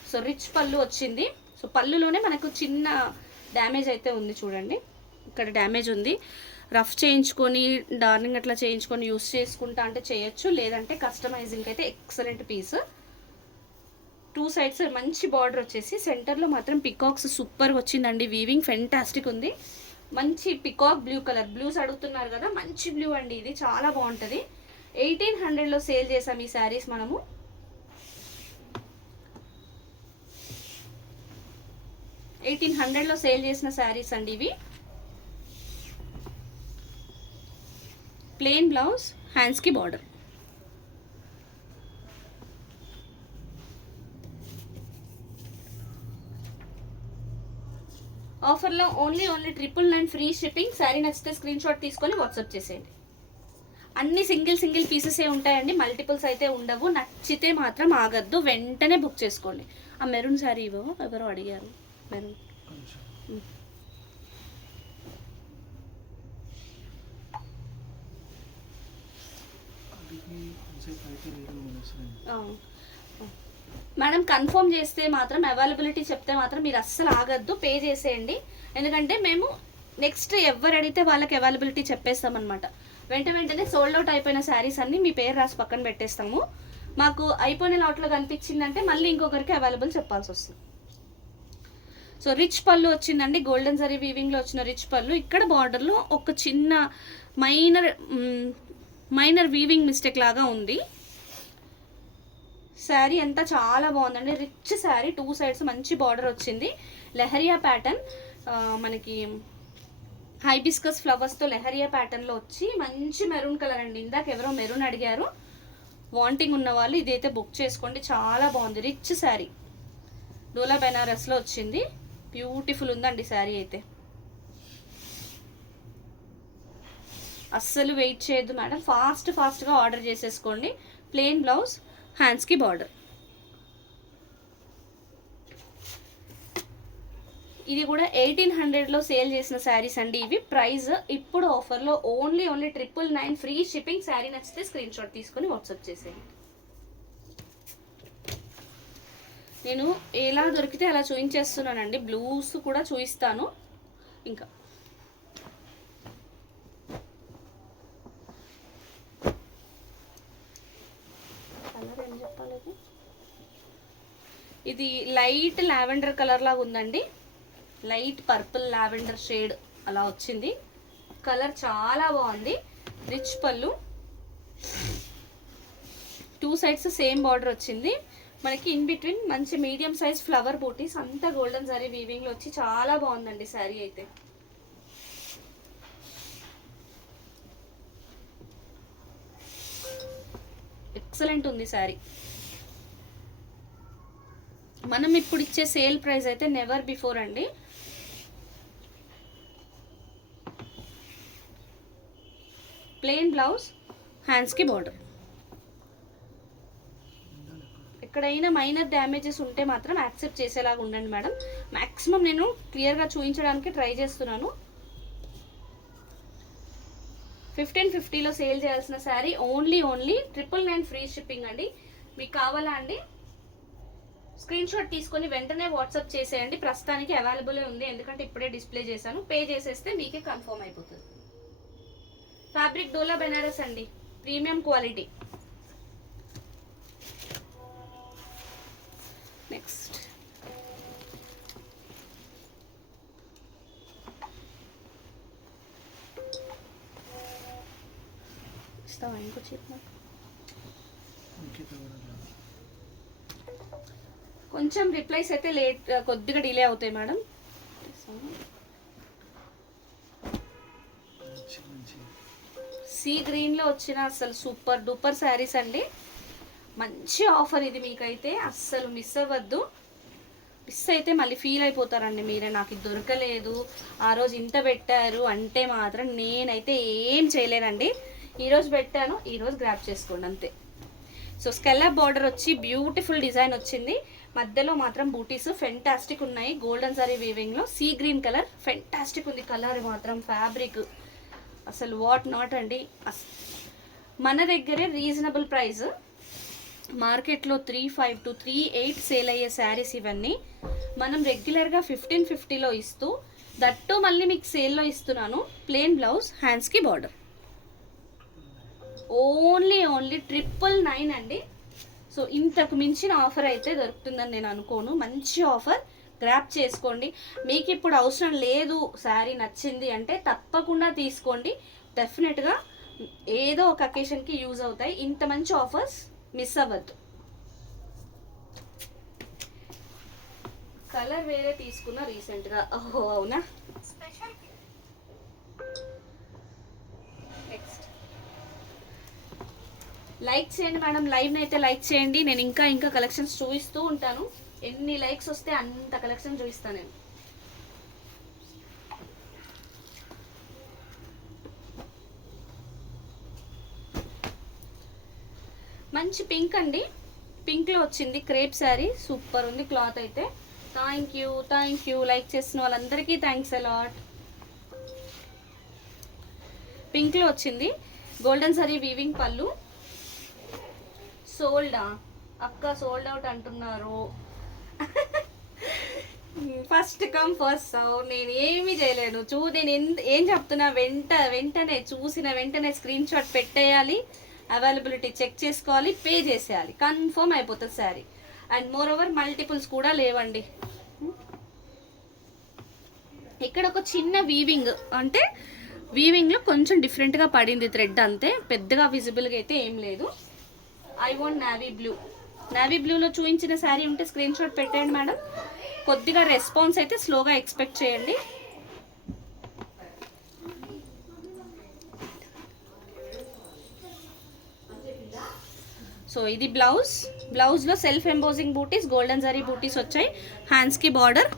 సో రిచ్ పళ్ళు వచ్చింది. సో పళ్ళులోనే మనకు చిన్న డ్యామేజ్ అయితే ఉంది చూడండి, ఇక్కడ డ్యామేజ్ ఉంది. రఫ్ చేయించుకొని డార్నింగ్ అట్లా చేయించుకొని యూస్ చేసుకుంటా అంటే చేయొచ్చు, లేదంటే కస్టమైజింగ్ అయితే ఎక్సలెంట్ పీస్. 2 సైడ్స్ మంచి బార్డర్ వచ్చేసి సెంటర్లో మాత్రం పికాక్స్ సూపర్గా వచ్చిందండి. వీవింగ్ ఫెంటాస్టిక్ ఉంది. మంచి పికాక్ బ్లూ కలర్, బ్లూస్ అడుగుతున్నారు కదా, మంచి బ్లూ అండి, ఇది చాలా బాగుంటుంది. 1800లో సేల్ చేసాం ఈ శారీస్ మనము. $1800లో సేల్ చేసిన శారీస్ అండి ఇవి. ప్లెయిన్ బ్లౌజ్, హ్యాండ్స్కి బార్డర్. ఆఫర్లో ఓన్లీ 999 ఫ్రీ షిప్పింగ్. శారీ నచ్చితే స్క్రీన్ షాట్ తీసుకొని వాట్సాప్ చేసేయండి. అన్ని సింగిల్ పీసెసే ఉంటాయండి, మల్టిపుల్స్ అయితే ఉండవు. నచ్చితే మాత్రం ఆగద్దు, వెంటనే బుక్ చేసుకోండి. ఆ మెరూన్ శారీ ఇవ్వవు, ఎవరో అడిగారు మెరూన్. మేడం కన్ఫర్మ్ చేస్తే మాత్రం, అవైలబిలిటీ చెప్తే మాత్రం మీరు అస్సలు ఆగద్దు, పే చేసేయండి. ఎందుకంటే మేము నెక్స్ట్ ఎవరు అడిగితే వాళ్ళకి అవైలబిలిటీ చెప్పేస్తామన్నమాట. వెంటనే సోల్డ్ అవుట్ అయిపోయిన శారీస్ అన్ని మీ పేరు రాసి పక్కన పెట్టేస్తాము. మాకు అయిపోయిన లాట్లో కనిపించిందంటే మళ్ళీ ఇంకొకరికి అవైలబుల్ చెప్పాల్సి వస్తుంది. సో రిచ్ పళ్ళు వచ్చిందండి, గోల్డెన్ జరీ వీవింగ్లో వచ్చిన రిచ్ పళ్ళు. ఇక్కడ బార్డర్లో ఒక చిన్న మైనర్ వీవింగ్ మిస్టేక్ లాగా ఉంది. శారీ అంతా చాలా బాగుందండి, రిచ్ శారీ. 2 సైడ్స్ మంచి బార్డర్ వచ్చింది. లెహరియా ప్యాటర్న్, మనకి హైబిస్కస్ ఫ్లవర్స్తో లెహరియా ప్యాటర్న్లో వచ్చి మంచి మెరూన్ కలర్ అండి. ఇందాక ఎవరో మెరూన్ అడిగారు, వాంటింగ్ ఉన్న వాళ్ళు ఇదైతే బుక్ చేసుకోండి, చాలా బాగుంది. రిచ్ శారీ, డోలా బెనారస్లో వచ్చింది. బ్యూటిఫుల్ ఉందండి శారీ అయితే. అస్సలు వెయిట్ చేయొద్దు మేడం, ఫాస్ట్గా ఆర్డర్ చేసేసుకోండి. ప్లెయిన్ బ్లౌజ్, హ్యాండ్స్కి బార్డర్. ఇది కూడా 1800లో సేల్ చేసిన శారీస్ అండి ఇవి. ప్రైస్ ఇప్పుడు ఆఫర్లో ఓన్లీ 999 ఫ్రీ షిప్పింగ్. శారీ నచ్చితే స్క్రీన్ షాట్ తీసుకొని వాట్సాప్ చేసేయండి. నేను ఎలా దొరికితే అలా చూపించేస్తున్నానండి. బ్లూస్ కూడా చూపిస్తాను. ఇంకా కలర్ ఏం చెప్పాలి, ఇది లైట్ లావెండర్ కలర్ లాగా ఉందండి. లైట్ పర్పుల్ లావెండర్ షేడ్ అలా వచ్చింది. కలర్ చాలా బాగుంది. రిచ్ పళ్ళు, 2 సైడ్స్ సేమ్ బార్డర్ వచ్చింది మనకి. ఇన్ బిట్వీన్ మంచి మీడియం సైజ్ ఫ్లవర్ బూటీస్, అంతా గోల్డెన్ జరీ వీవింగ్లో వచ్చి చాలా బాగుందండి శారీ అయితే. ఎక్సలెంట్ ఉంది శారీ. మనం ఇప్పుడు ఇచ్చే సేల్ ప్రైస్ అయితే నెవర్ బిఫోర్ అండి. ప్లెయిన్ బ్లౌజ్, హ్యాండ్స్కి బార్డర్. ఎక్కడైనా మైనర్ డ్యామేజెస్ ఉంటే మాత్రం యాక్సెప్ట్ చేసేలాగా ఉండండి మేడం. మ్యాక్సిమం నేను క్లియర్గా చూపించడానికి ట్రై చేస్తున్నాను. 1550లో సేల్ చేయాల్సిన శారీ ఓన్లీ 999 ఫ్రీ షిప్పింగ్ అండి. మీకు కావాలా అండి, స్క్రీన్ షాట్ తీసుకొని వెంటనే వాట్సాప్ చేసేయండి. ప్రస్తుతానికి అవైలబుల్ ఉంది, ఎందుకంటే ఇప్పుడే డిస్ప్లే చేశాను. పే చేసేస్తే మీకే కన్ఫర్మ్ అయిపోతుంది. ఫ్యాబ్రిక్ డోలా బెనారస్ అండి, ప్రీమియం క్వాలిటీ. నెక్స్ట్ ఇస్తావా ఇంకో చీప్? కొంచెం రిప్లైస్ అయితే కొద్దిగా డిలే అవుతాయి మేడం. సీ గ్రీన్లో వచ్చిన అసలు సూపర్ డూపర్ శారీస్ అండి. మంచి ఆఫర్ ఇది, మీకైతే అస్సలు మిస్ అవ్వద్దు. మిస్ అయితే మళ్ళీ ఫీల్ అయిపోతారండి మీరే, నాకు ఇది దొరకలేదు, ఆ రోజు ఇంత పెట్టారు అంటే మాత్రం నేనైతే ఏం చేయలేనండి. ఈరోజు పెట్టాను, ఈరోజు గ్రాప్ చేసుకోండి అంతే. సో స్కెల్లప్ బార్డర్ వచ్చి బ్యూటిఫుల్ డిజైన్ వచ్చింది. మధ్యలో మాత్రం బూటీస్ ఫెంటాస్టిక్ ఉన్నాయి. గోల్డెన్ సారీ వీవింగ్లో సీ గ్రీన్ కలర్ ఫెంటాస్టిక్ ఉంది. కలర్ మాత్రం ఫ్యాబ్రిక్ అసలు వాట్ నాట్ అండి. మన దగ్గరే రీజనబుల్ ప్రైస్, మార్కెట్లో 3.5 to 3.8 సేల్ అయ్యే శారీస్ ఇవన్నీ. మనం రెగ్యులర్గా 1550లో ఇస్తూ, దట్టు మళ్ళీ మీకు సేల్లో ఇస్తున్నాను. ప్లెయిన్ బ్లౌజ్, హ్యాండ్స్కి బార్డర్. ఓన్లీ 999 అండి. సో ఇంతకు మించిన ఆఫర్ అయితే దొరుకుతుందని నేను అనుకోను. మంచి ఆఫర్, గ్రాప్ చేసుకోండి. మీకు ఇప్పుడు అవసరం లేదు, శారీ నచ్చింది అంటే తప్పకుండా తీసుకోండి. డెఫినెట్గా ఏదో ఒక అకేషన్కి యూజ్ అవుతాయి. ఇంత మంచి ఆఫర్స్ మిస్ అవ్వద్దు. కలర్ వేరే తీసుకున్నా రీసెంట్గా. ఓహో అవునా. నెక్స్ట్ లైక్ చేయండి మేడం, లైవ్ని అయితే లైక్ చేయండి. నేను ఇంకా కలెక్షన్స్ చూపిస్తూ ఉంటాను. ఎన్ని లైక్స్ వస్తే అంత కలెక్షన్ చూపిస్తాను నేను. మంచి పింక్ అండి, పింక్లో వచ్చింది క్రేప్ శారీ, సూపర్ ఉంది క్లాత్ అయితే. థ్యాంక్ యూ లైక్ చేసిన వాళ్ళందరికీ థ్యాంక్స్ అలాట్. పింక్లో వచ్చింది, గోల్డెన్ సారీ వీవింగ్ పళ్ళు. సోల్డా అక్క, సోల్డ్ అవుట్ అంటున్నారు. ఫస్ట్ కమ్ ఫస్ట్ సర్వ్, నేను ఏమీ చేయలేను. నేను ఏం చెప్తున్నా, వెంటనే చూసిన వెంటనే స్క్రీన్ షాట్ పెట్టేయాలి, అవైలబిలిటీ చెక్ చేసుకోవాలి, పే చేసేయాలి, కన్ఫర్మ్ అయిపోతుంది sari. And more over multiples కూడా లేవండి. ఇక్కడ ఒక చిన్న వీవింగ్, అంటే వీవింగ్లో కొంచెం డిఫరెంట్గా పడింది థ్రెడ్, అంతే, పెద్దగా విజిబుల్గా అయితే ఏం లేదు. ఐ వాంట్ నావీ బ్లూలో చూపించిన శారీ ఉంటే స్క్రీన్ షాట్ పెట్టండి మేడం. కొద్దిగా రెస్పాన్స్ అయితే స్లోగా ఎక్స్పెక్ట్ చేయండి. సో ఇది బ్లౌజ్లో సెల్ఫ్ ఎంబోజింగ్ బూటీస్, గోల్డెన్ జరీ బూటీస్ వచ్చాయి. హ్యాండ్స్కి బార్డర్.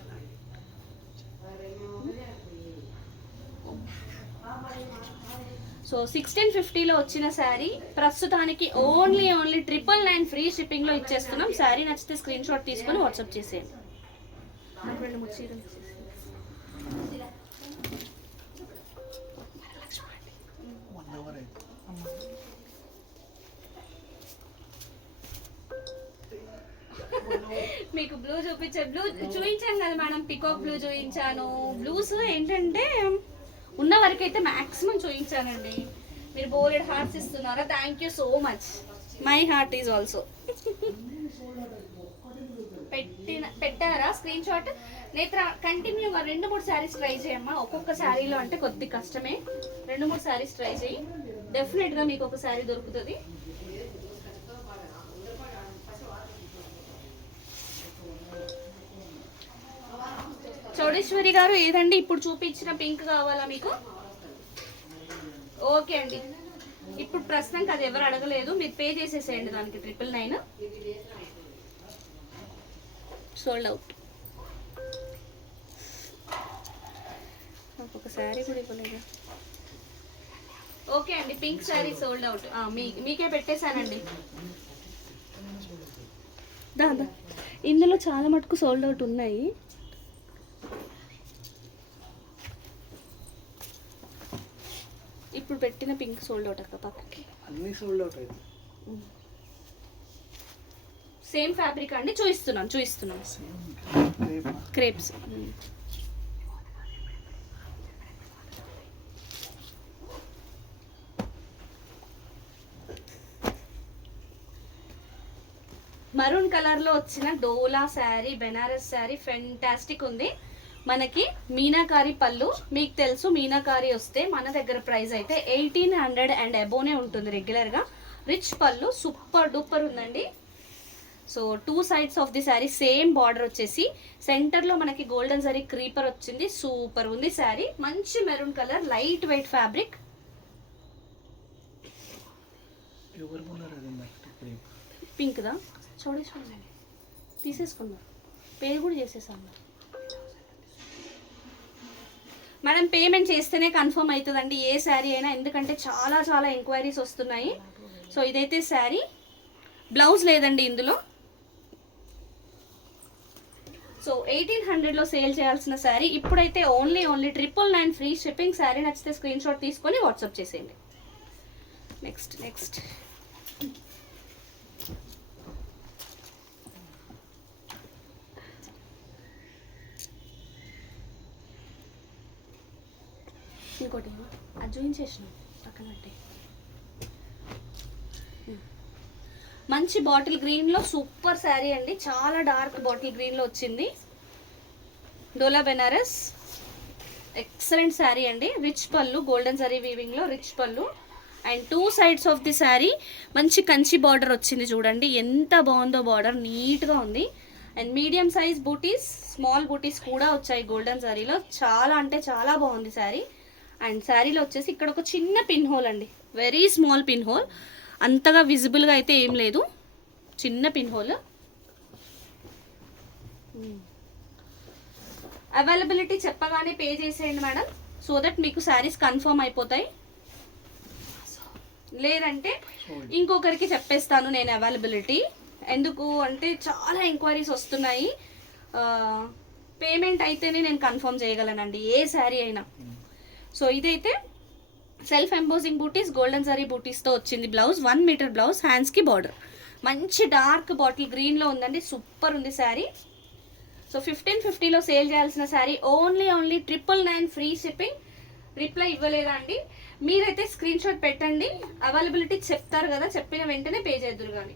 సో 1650లో వచ్చిన శారీ ప్రస్తుతానికి ఓన్లీ 999 ఫ్రీ షిప్పింగ్లో ఇచ్చేస్తున్నాం. శారీ నచ్చితే స్క్రీన్ షాట్ తీసుకొని వాట్సాప్ చేసేయండి. మీకు బ్లూ బ్లూ చూపించాను కదా మేడం, పికాక్ బ్లూ చూపించాను. బ్లూస్ ఏంటంటే ఉన్న వరకు అయితే మ్యాక్సిమం చూపించానండి. మీరు బోలెడ్ హార్ట్స్ ఇస్తున్నారా, thank you so much. My heart is also. పెట్టారా స్క్రీన్ షాట్? నేత్ర కంటిన్యూగా 2-3 శారీస్ ట్రై చేయమ్మా. ఒక్కొక్క శారీలో అంటే కొద్ది కష్టమే. 2-3 శారీస్ ట్రై చేయి, డెఫినెట్గా మీకు ఒక శారీ దొరుకుతుంది. చౌడేశ్వరి గారు ఏదండి ఇప్పుడు చూపించిన పింక్ కావాలా మీకు? ఓకే అండి, ఇప్పుడు ప్రస్తుతానికి అది ఎవరు అడగలేదు, మీరు పే చేసేసేయండి దానికి 999. Sold out. ఒక శారీ కూడా ఇవ్వలేదు. ఓకే అండి, పింక్ శారీ సోల్డ్ అవుట్. మీకే పెట్టేశానండి. దాదా ఇందులో చాలా మటుకు సోల్డ్ అవుట్ ఉన్నాయి. ఇప్పుడు పెట్టిన పింక్ సోల్డ్ అవుట్ అక్క, పక్కకి అన్ని సోల్డ్ అవుట్ అయింది. సేమ్ ఫ్యాబ్రిక్ అండి, చూపిస్తున్నాను క్రేప్స్. మరూన్ కలర్లో వచ్చిన డోలా శారీ, బెనారస్ శారీ ఫెంటాస్టిక్ ఉంది. మనకి మీనాకారి పళ్ళు, మీకు తెలుసు మీనాకారి వస్తే మన దగ్గర ప్రైస్ అయితే 1800 అండ్ అబోనే ఉంటుంది రెగ్యులర్గా. రిచ్ పళ్ళు సూపర్ డూపర్ ఉందండి. So 2 sides of the sari same border వచ్చేసి సెంటర్లో మనకి గోల్డెన్ జరీ క్రీపర్ వచ్చింది. సూపర్ ఉంది శారీ. మంచి maroon colour, light weight fabric. పింక్దా చూడేసుకోండి, తీసేసుకుందాం. పే కూడా చేసేసాను మేడం. పేమెంట్ చేస్తేనే కన్ఫర్మ్ అవుతుందండి ఏ శారీ అయినా, ఎందుకంటే చాలా చాలా ఎంక్వైరీస్ వస్తున్నాయి. సో ఇదైతే శారీ, బ్లౌజ్ లేదండి ఇందులో. సో 1800లో సేల్ చేయాల్సిన శారీ ఇప్పుడైతే ఓన్లీ 999 ఫ్రీ షిప్పింగ్. శారీ నచ్చితే స్క్రీన్ షాట్ తీసుకొని వాట్సాప్ చేసేయండి. నెక్స్ట్ ఇంకోటి అది చూపించేసిన పక్కన పెట్టి. మంచి బాటిల్ గ్రీన్లో సూపర్ శారీ అండి, చాలా డార్క్ బాటిల్ గ్రీన్లో వచ్చింది. డోలా బెనారస్ ఎక్సలెంట్ శారీ అండి. Rich pallu, golden zari వీవింగ్లో rich పళ్ళు and 2 sides of the sari మంచి కంచి బార్డర్ వచ్చింది. చూడండి ఎంత బాగుందో, బార్డర్ నీట్గా ఉంది. అండ్ మీడియం సైజ్ బూటీస్, స్మాల్ బూటీస్ కూడా వచ్చాయి గోల్డెన్ జరీలో. చాలా అంటే చాలా బాగుంది శారీ. అండ్ శారీలో వచ్చేసి ఇక్కడ ఒక చిన్న పిన్ హోల్ అండి, వెరీ స్మాల్ పిన్ హోల్, అంతగా విజిబుల్గా అయితే ఏం లేదు, చిన్న పిన్ హోల్. అవైలబిలిటీ చెప్పగానే పే చేసేయండి మేడం, సో దట్ మీకు శారీస్ కన్ఫర్మ్ అయిపోతాయి. లేదంటే ఇంకొకరికి చెప్పేస్తాను నేను అవైలబిలిటీ. ఎందుకు అంటే చాలా ఎంక్వైరీస్ వస్తున్నాయి. పేమెంట్ అయితేనే నేను కన్ఫర్మ్ చేయగలనండి ఏ శారీ అయినా. సో ఇదైతే సెల్ఫ్ ఎంబోజింగ్ బూటీస్, గోల్డెన్ జరీ బూటీస్తో వచ్చింది. బ్లౌజ్ 1 మీటర్ బ్లౌజ్, హ్యాండ్స్కి బార్డర్. మంచి డార్క్ బాటిల్ గ్రీన్లో ఉందండి, సూపర్ ఉంది శారీ. సో 1550లో సేల్ చేయాల్సిన sari only 999 free shipping. Reply ఇవ్వలేదా అండి? మీరైతే స్క్రీన్ షాట్ పెట్టండి, అవైలబిలిటీ చెప్తారు కదా, చెప్పిన వెంటనే పే చేద్దురు. కానీ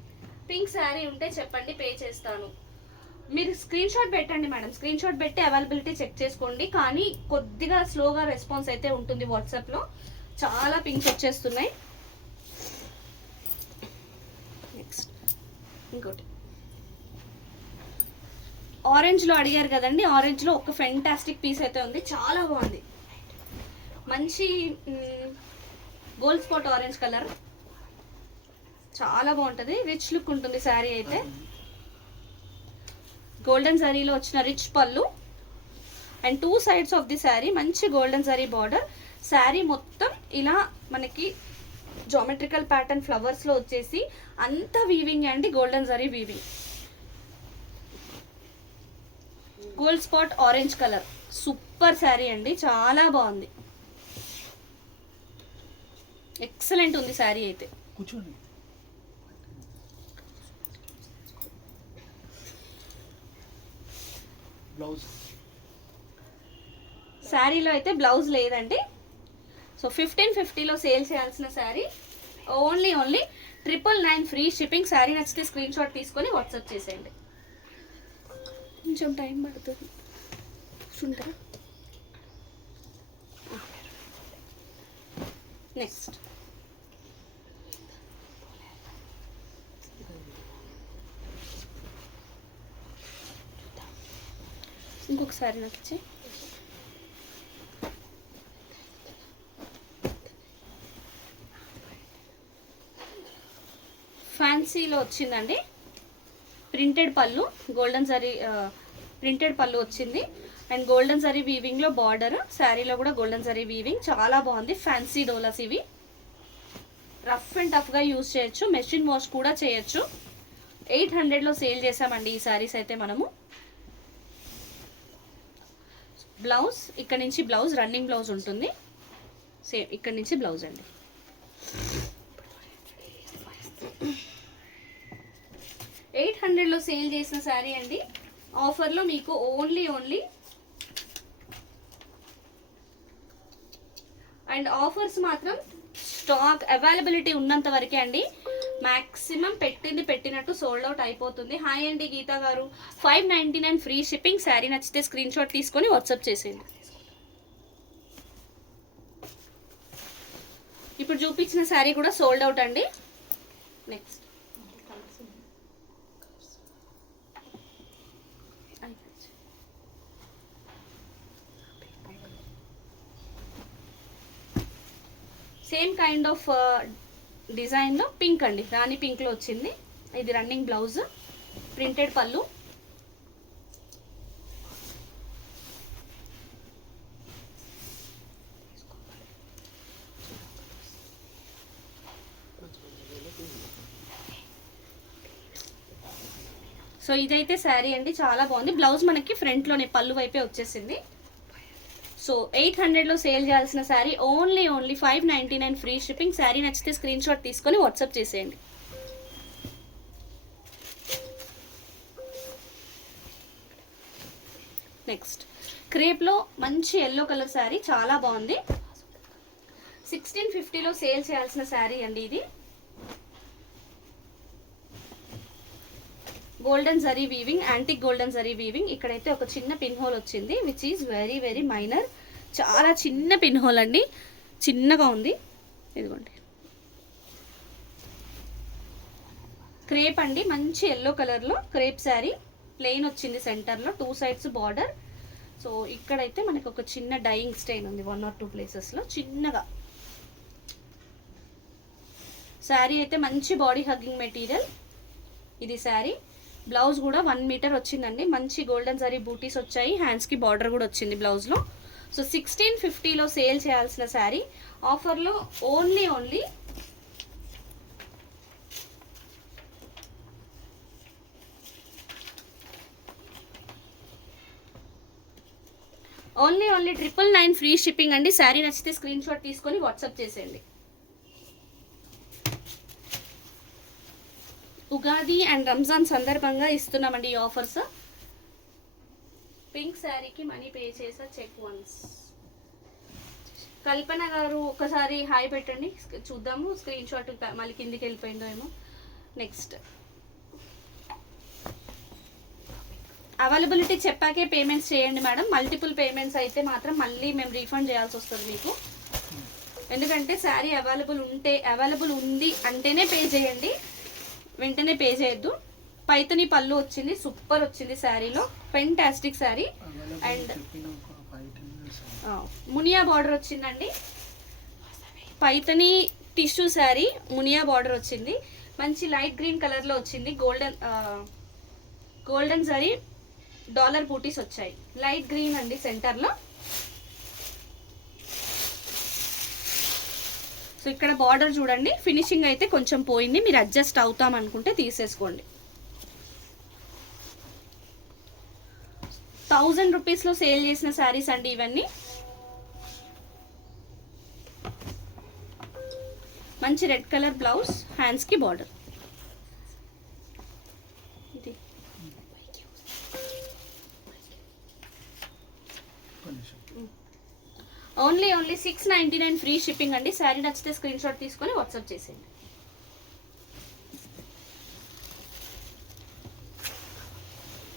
పింక్ శారీ ఉంటే చెప్పండి, పే చేస్తాను. మీరు స్క్రీన్ షాట్ పెట్టండి మేడం, స్క్రీన్ షాట్ పెట్టి అవైలబిలిటీ చెక్ చేసుకోండి. కానీ కొద్దిగా స్లోగా రెస్పాన్స్ అయితే ఉంటుంది వాట్సాప్లో, చాలా పింక్స్ వచ్చేస్తున్నాయి. నెక్స్ట్ ఇంకోటి ఆరెంజ్లో అడిగారు కదండి, ఆరెంజ్లో ఒక ఫెంటాస్టిక్ పీస్ అయితే ఉంది, చాలా బాగుంది. మంచి గోల్డ్ స్పాట్ ఆరెంజ్ కలర్, చాలా బాగుంటుంది, రిచ్ లుక్ ఉంటుంది శారీ అయితే. గోల్డెన్ జరీలో వచ్చిన రిచ్ పళ్ళు and 2 sides of the sari మంచి గోల్డెన్ జరీ బార్డర్. శారీ మొత్తం ఇలా మనకి జామెట్రికల్ ప్యాటర్న్ ఫ్లవర్స్లో వచ్చేసి అంత వీవింగ్ అండి, golden zari weaving. Gold spot orange colour, super sari అండి, చాలా బాగుంది, ఎక్సలెంట్ ఉంది శారీ అయితే. కూర్చోండి. బ్లౌజ్ శారీలో అయితే బ్లౌజ్ లేదండి. సో 1550లో సేల్ చేయాల్సిన sari only 999 free shipping. Sari నచ్చితే స్క్రీన్ షాట్ తీసుకొని వాట్సాప్ చేసేయండి. కొంచెం టైం పడుతుంది చూంటారా. నెక్స్ట్ ఇంకొకసారి నాకు ఇచ్చి ఫ్యాన్సీలో వచ్చిందండి. ప్రింటెడ్ పళ్ళు, గోల్డెన్ జరీ ప్రింటెడ్ పళ్ళు వచ్చింది. అండ్ గోల్డెన్ జరీ వీవింగ్లో బార్డర్. శారీలో కూడా గోల్డెన్ జరీ వీవింగ్ చాలా బాగుంది. ఫ్యాన్సీ డోలాస్ ఇవి. రఫ్ అండ్ టఫ్గా యూజ్ చేయొచ్చు, మెషిన్ వాష్ కూడా చేయొచ్చు. 800లో సేల్ చేసామండి ఈ శారీస్ అయితే మనము. బ్లౌజ్ ఇక్కడ నుంచి బ్లౌజ్ రన్నింగ్ బ్లౌజ్ ఉంటుంది. సేమ్ ఇక్కడ నుంచి బ్లౌజ్ అండి. $800లో సేల్ చేసిన శారీ అండి. ఆఫర్లో మీకు ఓన్లీ అండ్ ఆఫర్స్ మాత్రం స్టాక్ అవైలబిలిటీ ఉన్నంత వరకే అండి. మ్యాక్సిమం పెట్టినట్టు సోల్డ్ అవుట్ అయిపోతుంది. హాయ్ అండి గీతా గారు. 599 ఫ్రీ షిప్పింగ్. శారీ నచ్చితే స్క్రీన్ షాట్ తీసుకొని వాట్సాప్ చేసేయండి. ఇప్పుడు చూపించిన శారీ కూడా సోల్డ్ అవుట్ అండి. నెక్స్ట్ సేమ్ కైండ్ ఆఫ్ డిజైన్లో పింక్ అండి, రాణి పింక్లో వచ్చింది. ఇది రన్నింగ్ బ్లౌజ్, ప్రింటెడ్ పళ్ళు. సో ఇదైతే శారీ అండి, చాలా బాగుంది. బ్లౌజ్ మనకి ఫ్రంట్లోనే పళ్ళు వైపే వచ్చేసింది. సో 800లో సేల్ చేయాల్సిన sari only 599 free shipping. Sari నచ్చితే స్క్రీన్ షాట్ తీసుకొని వాట్సాప్ చేసేయండి. నెక్స్ట్ క్రేప్లో మంచి ఎల్లో కలర్ శారీ, చాలా బాగుంది. 1650లో సేల్ చేయాల్సిన శారీ అండి ఇది. Golden zari weaving, antique golden zari weaving. ఇక్కడైతే ఒక చిన్న పిన్ హోల్ వచ్చింది, which is very very minor. చాలా చిన్న పిన్ హోల్ అండి, చిన్నగా ఉంది. ఇదిగోండి క్రేప్ అండి, మంచి ఎల్లో కలర్లో క్రేప్ శారీ. ప్లెయిన్ వచ్చింది సెంటర్లో, 2 సైడ్స్ బార్డర్. సో ఇక్కడైతే మనకు ఒక చిన్న డైయింగ్ స్టైన్ ఉంది 1 or 2 ప్లేసెస్లో చిన్నగా. శారీ అయితే మంచి బాడీ హగ్గింగ్ మెటీరియల్. ఇది శారీ. బ్లౌజ్ కూడా 1 మీటర్ వచ్చిందండి. మంచి గోల్డెన్ జరీ బూటీస్ వచ్చాయి. హ్యాండ్స్కి బార్డర్ కూడా వచ్చింది బ్లౌజ్లో. సో 1650లో సేల్ చేయాల్సిన శారీ ఆఫర్లో ఓన్లీ 999 ఫ్రీ షిప్పింగ్ అండి. శారీ నచ్చితే స్క్రీన్ షాట్ తీసుకొని వాట్సాప్ చేసేయండి. ఉగాది అండ్ రంజాన్ సందర్భంగా ఇస్తున్నామండి ఈ ఆఫర్స్. పింక్ శారీకి మనీ పే చేసా, చెక్ వన్స్. కల్పన గారు ఒకసారి హాయ్ పెట్టండి, చూద్దాము. స్క్రీన్ షాట్ మళ్ళీ కిందికి వెళ్ళిపోయిందో ఏమో. నెక్స్ట్ అవైలబిలిటీ చెప్పాకే పేమెంట్స్ చేయండి మేడం. మల్టిపుల్ పేమెంట్స్ అయితే మాత్రం మళ్ళీ మేము రీఫండ్ చేయాల్సి వస్తుంది మీకు. ఎందుకంటే శారీ అవైలబుల్ ఉంది అంటేనే పే చేయండి, వెంటనే పే చేయొద్దు. పైతని పళ్ళు వచ్చింది, సూపర్ వచ్చింది శారీలో, fantastic sari. And Muniya border వచ్చిందండి. పైతని టిష్యూ శారీ, మునియా బార్డర్ వచ్చింది. మంచి లైట్ గ్రీన్ కలర్లో వచ్చింది. గోల్డెన్ జరీ డాలర్ బూటీస్ వచ్చాయి. లైట్ గ్రీన్ అండి సెంటర్లో. సో ఇక్కడ బార్డర్ చూడండి, ఫినిషింగ్ అయితే కొంచెం పోయింది. మీరు అడ్జస్ట్ అవుతాం అనుకుంటే తీసేసుకోండి. 1000 రూపీస్లో సేల్ చేసిన శారీస్ అండి ఇవన్నీ. మంచి రెడ్ కలర్ బ్లౌజ్, హ్యాండ్స్కి బార్డర్. ఇది ఓన్లీ 699 ఫ్రీ షిప్పింగ్ అండి. శారీ నచ్చితే స్క్రీన్ షాట్ తీసుకొని వాట్సాప్ చేసేయండి.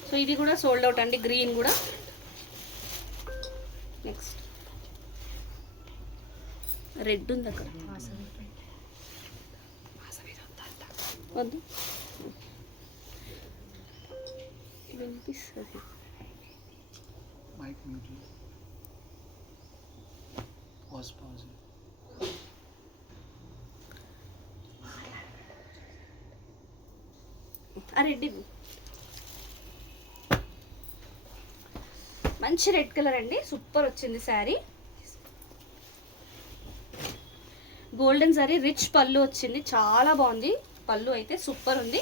సో ఇది కూడా సోల్డ్ అవుట్ అండి, గ్రీన్ కూడా. నెక్స్ట్ రెడ్ ఉంది అక్కడ, వద్దు వినిపిస్తుంది. రెడ్, మంచి రెడ్ కలర్ అండి, సూపర్ వచ్చింది sari. Golden sorry rich pallu వచ్చింది, చాలా బాగుంది. పళ్ళు అయితే సూపర్ ఉంది.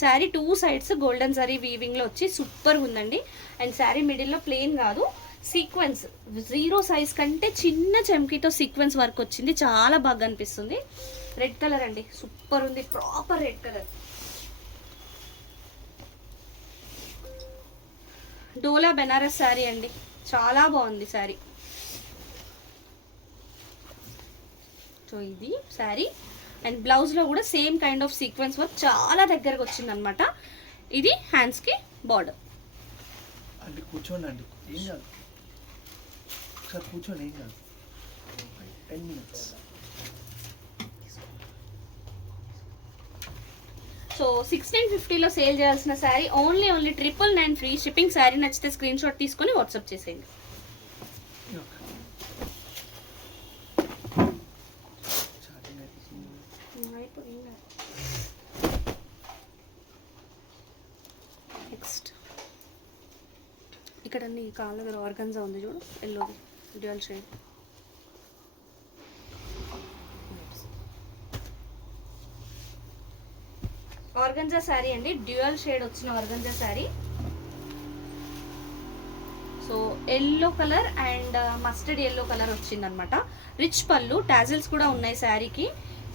శారీ 2 సైడ్స్ గోల్డెన్ సారీ వీవింగ్లో వచ్చి సూపర్ ఉందండి. అండ్ శారీ మిడిల్లో ప్లెయిన్ కాదు, సీక్వెన్స్ 0 సైజ్ కంటే చిన్న చెంకీతో సీక్వెన్స్ వర్క్ వచ్చింది, చాలా బాగా అనిపిస్తుంది. రెడ్ కలర్ అండి, సూపర్ ఉంది, ప్రాపర్ రెడ్ కలర్. డోలా బెనారస్ శారీ అండి, చాలా బాగుంది శారీ. సో ఇది శారీ. అండ్ బ్లౌజ్లో కూడా same kind of sequence work చాలా దగ్గరకు వచ్చింది అనమాట. ఇది హ్యాండ్స్కి బార్డర్. అంటే కూర్చోండి అండి, ఏం కాదు, ఒకసారి కూర్చోండి, ఏం కాదు. 10 minutes. సో 1650లో సేల్ చేయాల్సిన sari only 999 free shipping. Sari నచ్చితే స్క్రీన్ షాట్ తీసుకొని వాట్సాప్ చేసేయండి. నెక్స్ట్ ఇక్కడ నీ కాళ్ళ దగ్గర ఆర్గన్జా ఉంది చూడు, ఎల్లోది డ్యూయల్ షేడ్. ఆర్గన్జా శారీ అండి, డ్యూయల్ షేడ్ వచ్చిన organza sari. So yellow colour and mustard yellow colour వచ్చింది అనమాట. రిచ్ పళ్ళు, టాజిల్స్ కూడా ఉన్నాయి శారీకి.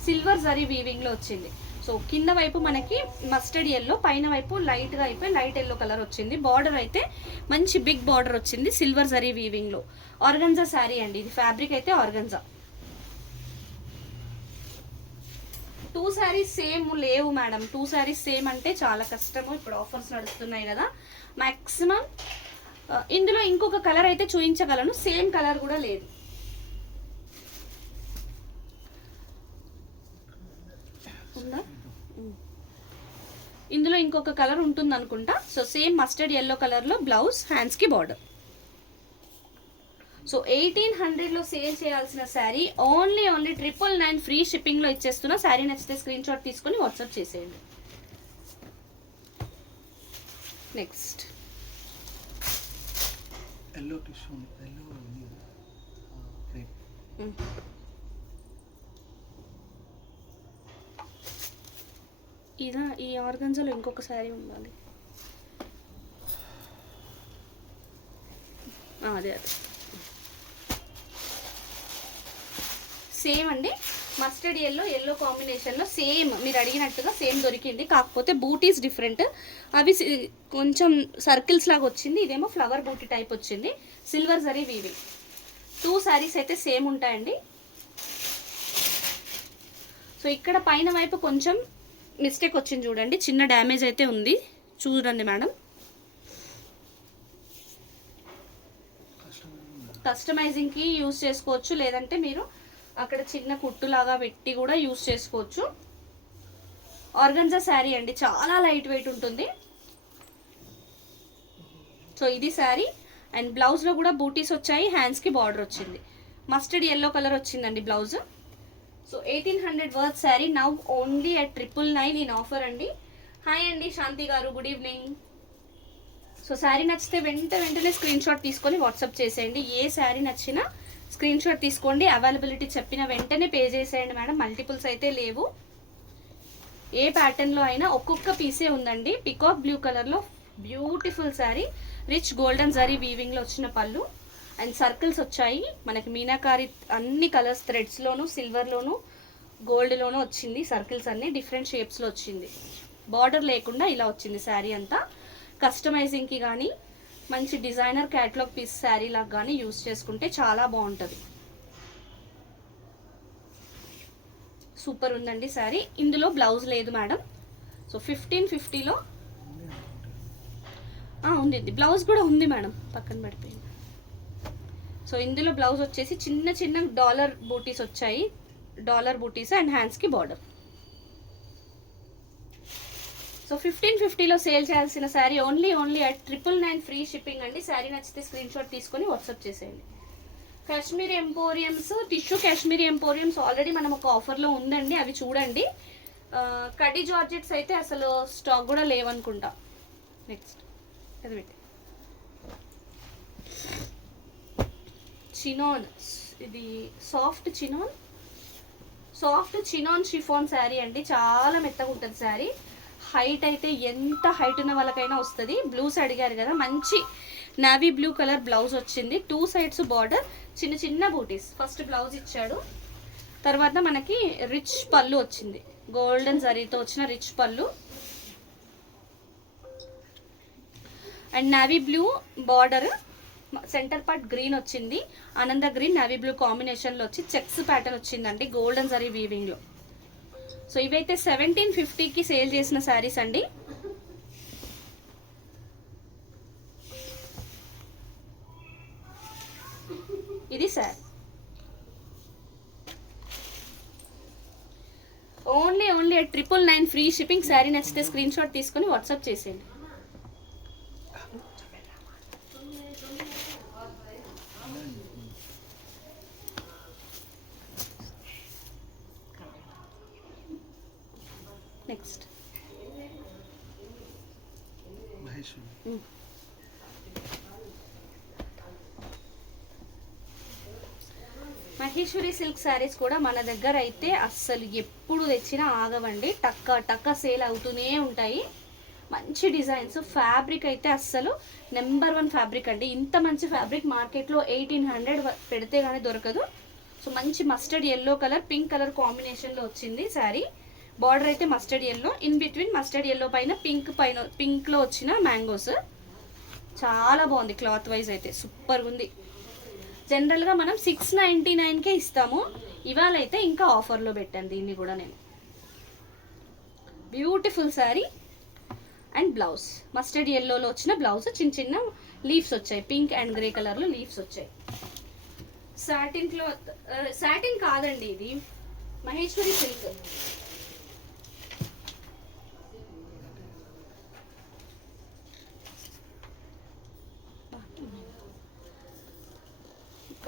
సిల్వర్ జరీ వీవింగ్లో వచ్చింది. సో కింద వైపు మనకి మస్టర్డ్ ఎల్లో, పైన వైపు లైట్గా అయిపోయి లైట్ ఎల్లో కలర్ వచ్చింది. బార్డర్ అయితే మంచి బిగ్ బార్డర్ వచ్చింది సిల్వర్ జరీ వీవింగ్లో. ఆర్గన్జా శారీ అండి ఇది, ఫ్యాబ్రిక్ అయితే ఆర్గన్జా. 2 శారీస్ సేమ్ లేవు మేడం, 2 శారీస్ సేమ్ అంటే చాలా కష్టము. ఇప్పుడు ఆఫర్స్ నడుస్తున్నాయి కదా, మ్యాక్సిమం ఇందులో ఇంకొక కలర్ అయితే చూపించగలను, సేమ్ కలర్ కూడా లేదు. ఉందా? ఇందులో ఇంకొక కలర్ ఉంటుంది అనుకుంటా. సో సేమ్ మస్టర్డ్ ఎల్లో కలర్లో బ్లౌజ్, హ్యాండ్స్కి బార్డర్. సో 1800లో సేల్ చేయాల్సిన శారీ ఓన్లీ 999 ఫ్రీ షిప్పింగ్లో ఇచ్చేస్తున్నా. శారీ నచ్చితే స్క్రీన్ షాట్ తీసుకొని వాట్సాప్ చేసేయండి. నెక్స్ట్ ఎల్లో టిష్యూ, ఎల్లో ఇదా, ఈ ఆర్గన్జాలో ఇంకొక శారీ ఉండాలి. అదే సేమ్ అండి, మస్టర్డ్ ఎల్లో కాంబినేషన్లో సేమ్ మీరు అడిగినట్టుగా సేమ్ దొరికింది. కాకపోతే బూటీస్ డిఫరెంట్, అవి కొంచెం సర్కిల్స్ లాగా వచ్చింది, ఇదేమో ఫ్లవర్ బూటీ టైప్ వచ్చింది. Silver zari weaving. 2 శారీస్ అయితే సేమ్ ఉంటాయండి. సో ఇక్కడ పైన వైపు కొంచెం మిస్టేక్ వచ్చింది చూడండి, చిన్న డ్యామేజ్ అయితే ఉంది, చూడండి మేడం. కస్టమైజింగ్కి యూజ్ చేసుకోవచ్చు, లేదంటే మీరు అక్కడ చిన్న కుట్టులాగా పెట్టి కూడా యూజ్ చేసుకోవచ్చు. ఆర్గన్జా శారీ అండి, చాలా లైట్ వెయిట్ ఉంటుంది. సో ఇది శారీ. అండ్ బ్లౌజ్లో కూడా బూటీస్ వచ్చాయి, హ్యాండ్స్కి బార్డర్ వచ్చింది. మస్టర్డ్ ఎల్లో కలర్ వచ్చిందండి blouse. So 1800 worth sari now only at 999 in offer అండి. హాయ్ అండి శాంతి గారు, గుడ్ ఈవినింగ్. సో శారీ నచ్చితే వెంటనే స్క్రీన్ షాట్ తీసుకొని వాట్సాప్ చేసేయండి. ఏ శారీ నచ్చినా స్క్రీన్ షాట్ తీసుకోండి, అవైలబిలిటీ చెప్పిన వెంటనే పే చేసేయండి మేడం. మల్టిపుల్స్ అయితే లేవు. ఏ ప్యాటర్న్లో అయినా ఒక్కొక్క పీసే ఉందండి. పికాక్ బ్లూ కలర్లో beautiful sari, rich golden zari వీవింగ్లో వచ్చిన పళ్ళు అండ్ సర్కిల్స్ వచ్చాయి మనకి. మీనాకారి అన్ని కలర్స్, థ్రెడ్స్లోను, సిల్వర్లోను, గోల్డ్లోనూ వచ్చింది. సర్కిల్స్ అన్నీ డిఫరెంట్ షేప్స్లో వచ్చింది. బార్డర్ లేకుండా ఇలా వచ్చింది శారీ అంతా. కస్టమైజింగ్కి కానీ మంచి డిజైనర్ క్యాటలాగ్ పీస్ శారీ లాగా కానీ యూస్ చేసుకుంటే చాలా బాగుంటుంది. సూపర్ ఉందండి శారీ. ఇందులో బ్లౌజ్ లేదు మేడం. సో 1550లో ఉంది, బ్లౌజ్ కూడా ఉంది మేడం, పక్కన పడిపోయింది. సో ఇందులో బ్లౌజ్ వచ్చేసి చిన్న చిన్న డాలర్ బూటీస్ వచ్చాయి, డాలర్ బూటీస్ అండ్ హ్యాండ్స్కి బార్డర్. సో 1550లో సేల్ చేయాల్సిన sari only at 999 free shipping అండి. శారీ నచ్చితే స్క్రీన్ షాట్ తీసుకొని వాట్సాప్ చేసేయండి. కాశ్మీర్ ఎంపోరియంస్, టిష్యూ కాశ్మీర్ ఎంపోరియంస్ ఆల్రెడీ మనం ఒక ఆఫర్లో ఉందండి, అవి చూడండి. కడి జార్జెట్స్ అయితే అసలు స్టాక్ కూడా లేవనుకుంటా. నెక్స్ట్ అది పెట్టి చినాన్, ఇది సాఫ్ట్ చినాన్ షిఫాన్ శారీ అండి. చాలా మెత్తగా ఉంటుంది శారీ. హైట్ అయితే ఎంత హైట్ ఉన్న వాళ్ళకైనా వస్తుంది. బ్లూస్ అడిగారు కదా, మంచి నావీ బ్లూ కలర్ బ్లౌజ్ వచ్చింది. 2 సైడ్స్ బార్డర్, చిన్న చిన్న బూటీస్. ఫస్ట్ బ్లౌజ్ ఇచ్చాడు, తర్వాత మనకి రిచ్ పళ్ళు వచ్చింది, గోల్డెన్ జరీతో వచ్చిన రిచ్ పళ్ళు and navy blue border. Centre part green వచ్చింది, ఆనంద గ్రీన్ నావీ బ్లూ కాంబినేషన్లో వచ్చి చెక్స్ ప్యాటర్న్ వచ్చిందండి గోల్డెన్ జరీ వీవింగ్లో. సో ఇవైతే 1750కి సేల్ చేసిన శారీస్ అండి. ఇది sari only at 999 free shipping. Sari నచ్చితే స్క్రీన్ షాట్ తీసుకొని వాట్సాప్ చేసేయండి. నెక్స్ట్ మహేశ్వరి సిల్క్ శారీస్ కూడా మన దగ్గర అయితే అస్సలు ఎప్పుడు తెచ్చినా ఆగవండి, టక్క సేల్ అవుతూనే ఉంటాయి. మంచి డిజైన్స్, ఫ్యాబ్రిక్ అయితే అస్సలు నెంబర్ 1 ఫ్యాబ్రిక్ అండి. ఇంత మంచి ఫ్యాబ్రిక్ మార్కెట్లో 1800 పెడితే కానీ దొరకదు. సో మంచి mustard yellow colour, pink colour కాంబినేషన్లో వచ్చింది శారీ. బార్డర్ అయితే mustard yellow, in between mustard yellow పైన పింక్లో వచ్చిన మ్యాంగోస్. చాలా బాగుంది, క్లాత్ వైజ్ అయితే సూపర్ ఉంది. జనరల్గా మనం 699కే ఇస్తాము, ఇవాళ అయితే ఇంకా ఆఫర్లో పెట్టాను దీన్ని కూడా నేను. Beautiful sari and blouse mustard ఎల్లోలో వచ్చిన బ్లౌజ్, చిన్న చిన్న లీవ్స్ వచ్చాయి, పింక్ అండ్ గ్రే కలర్లో లీవ్స్ వచ్చాయి. సాటిన్ క్లాత్, సాటిన్ కాదండి ఇది Maheshwari silk.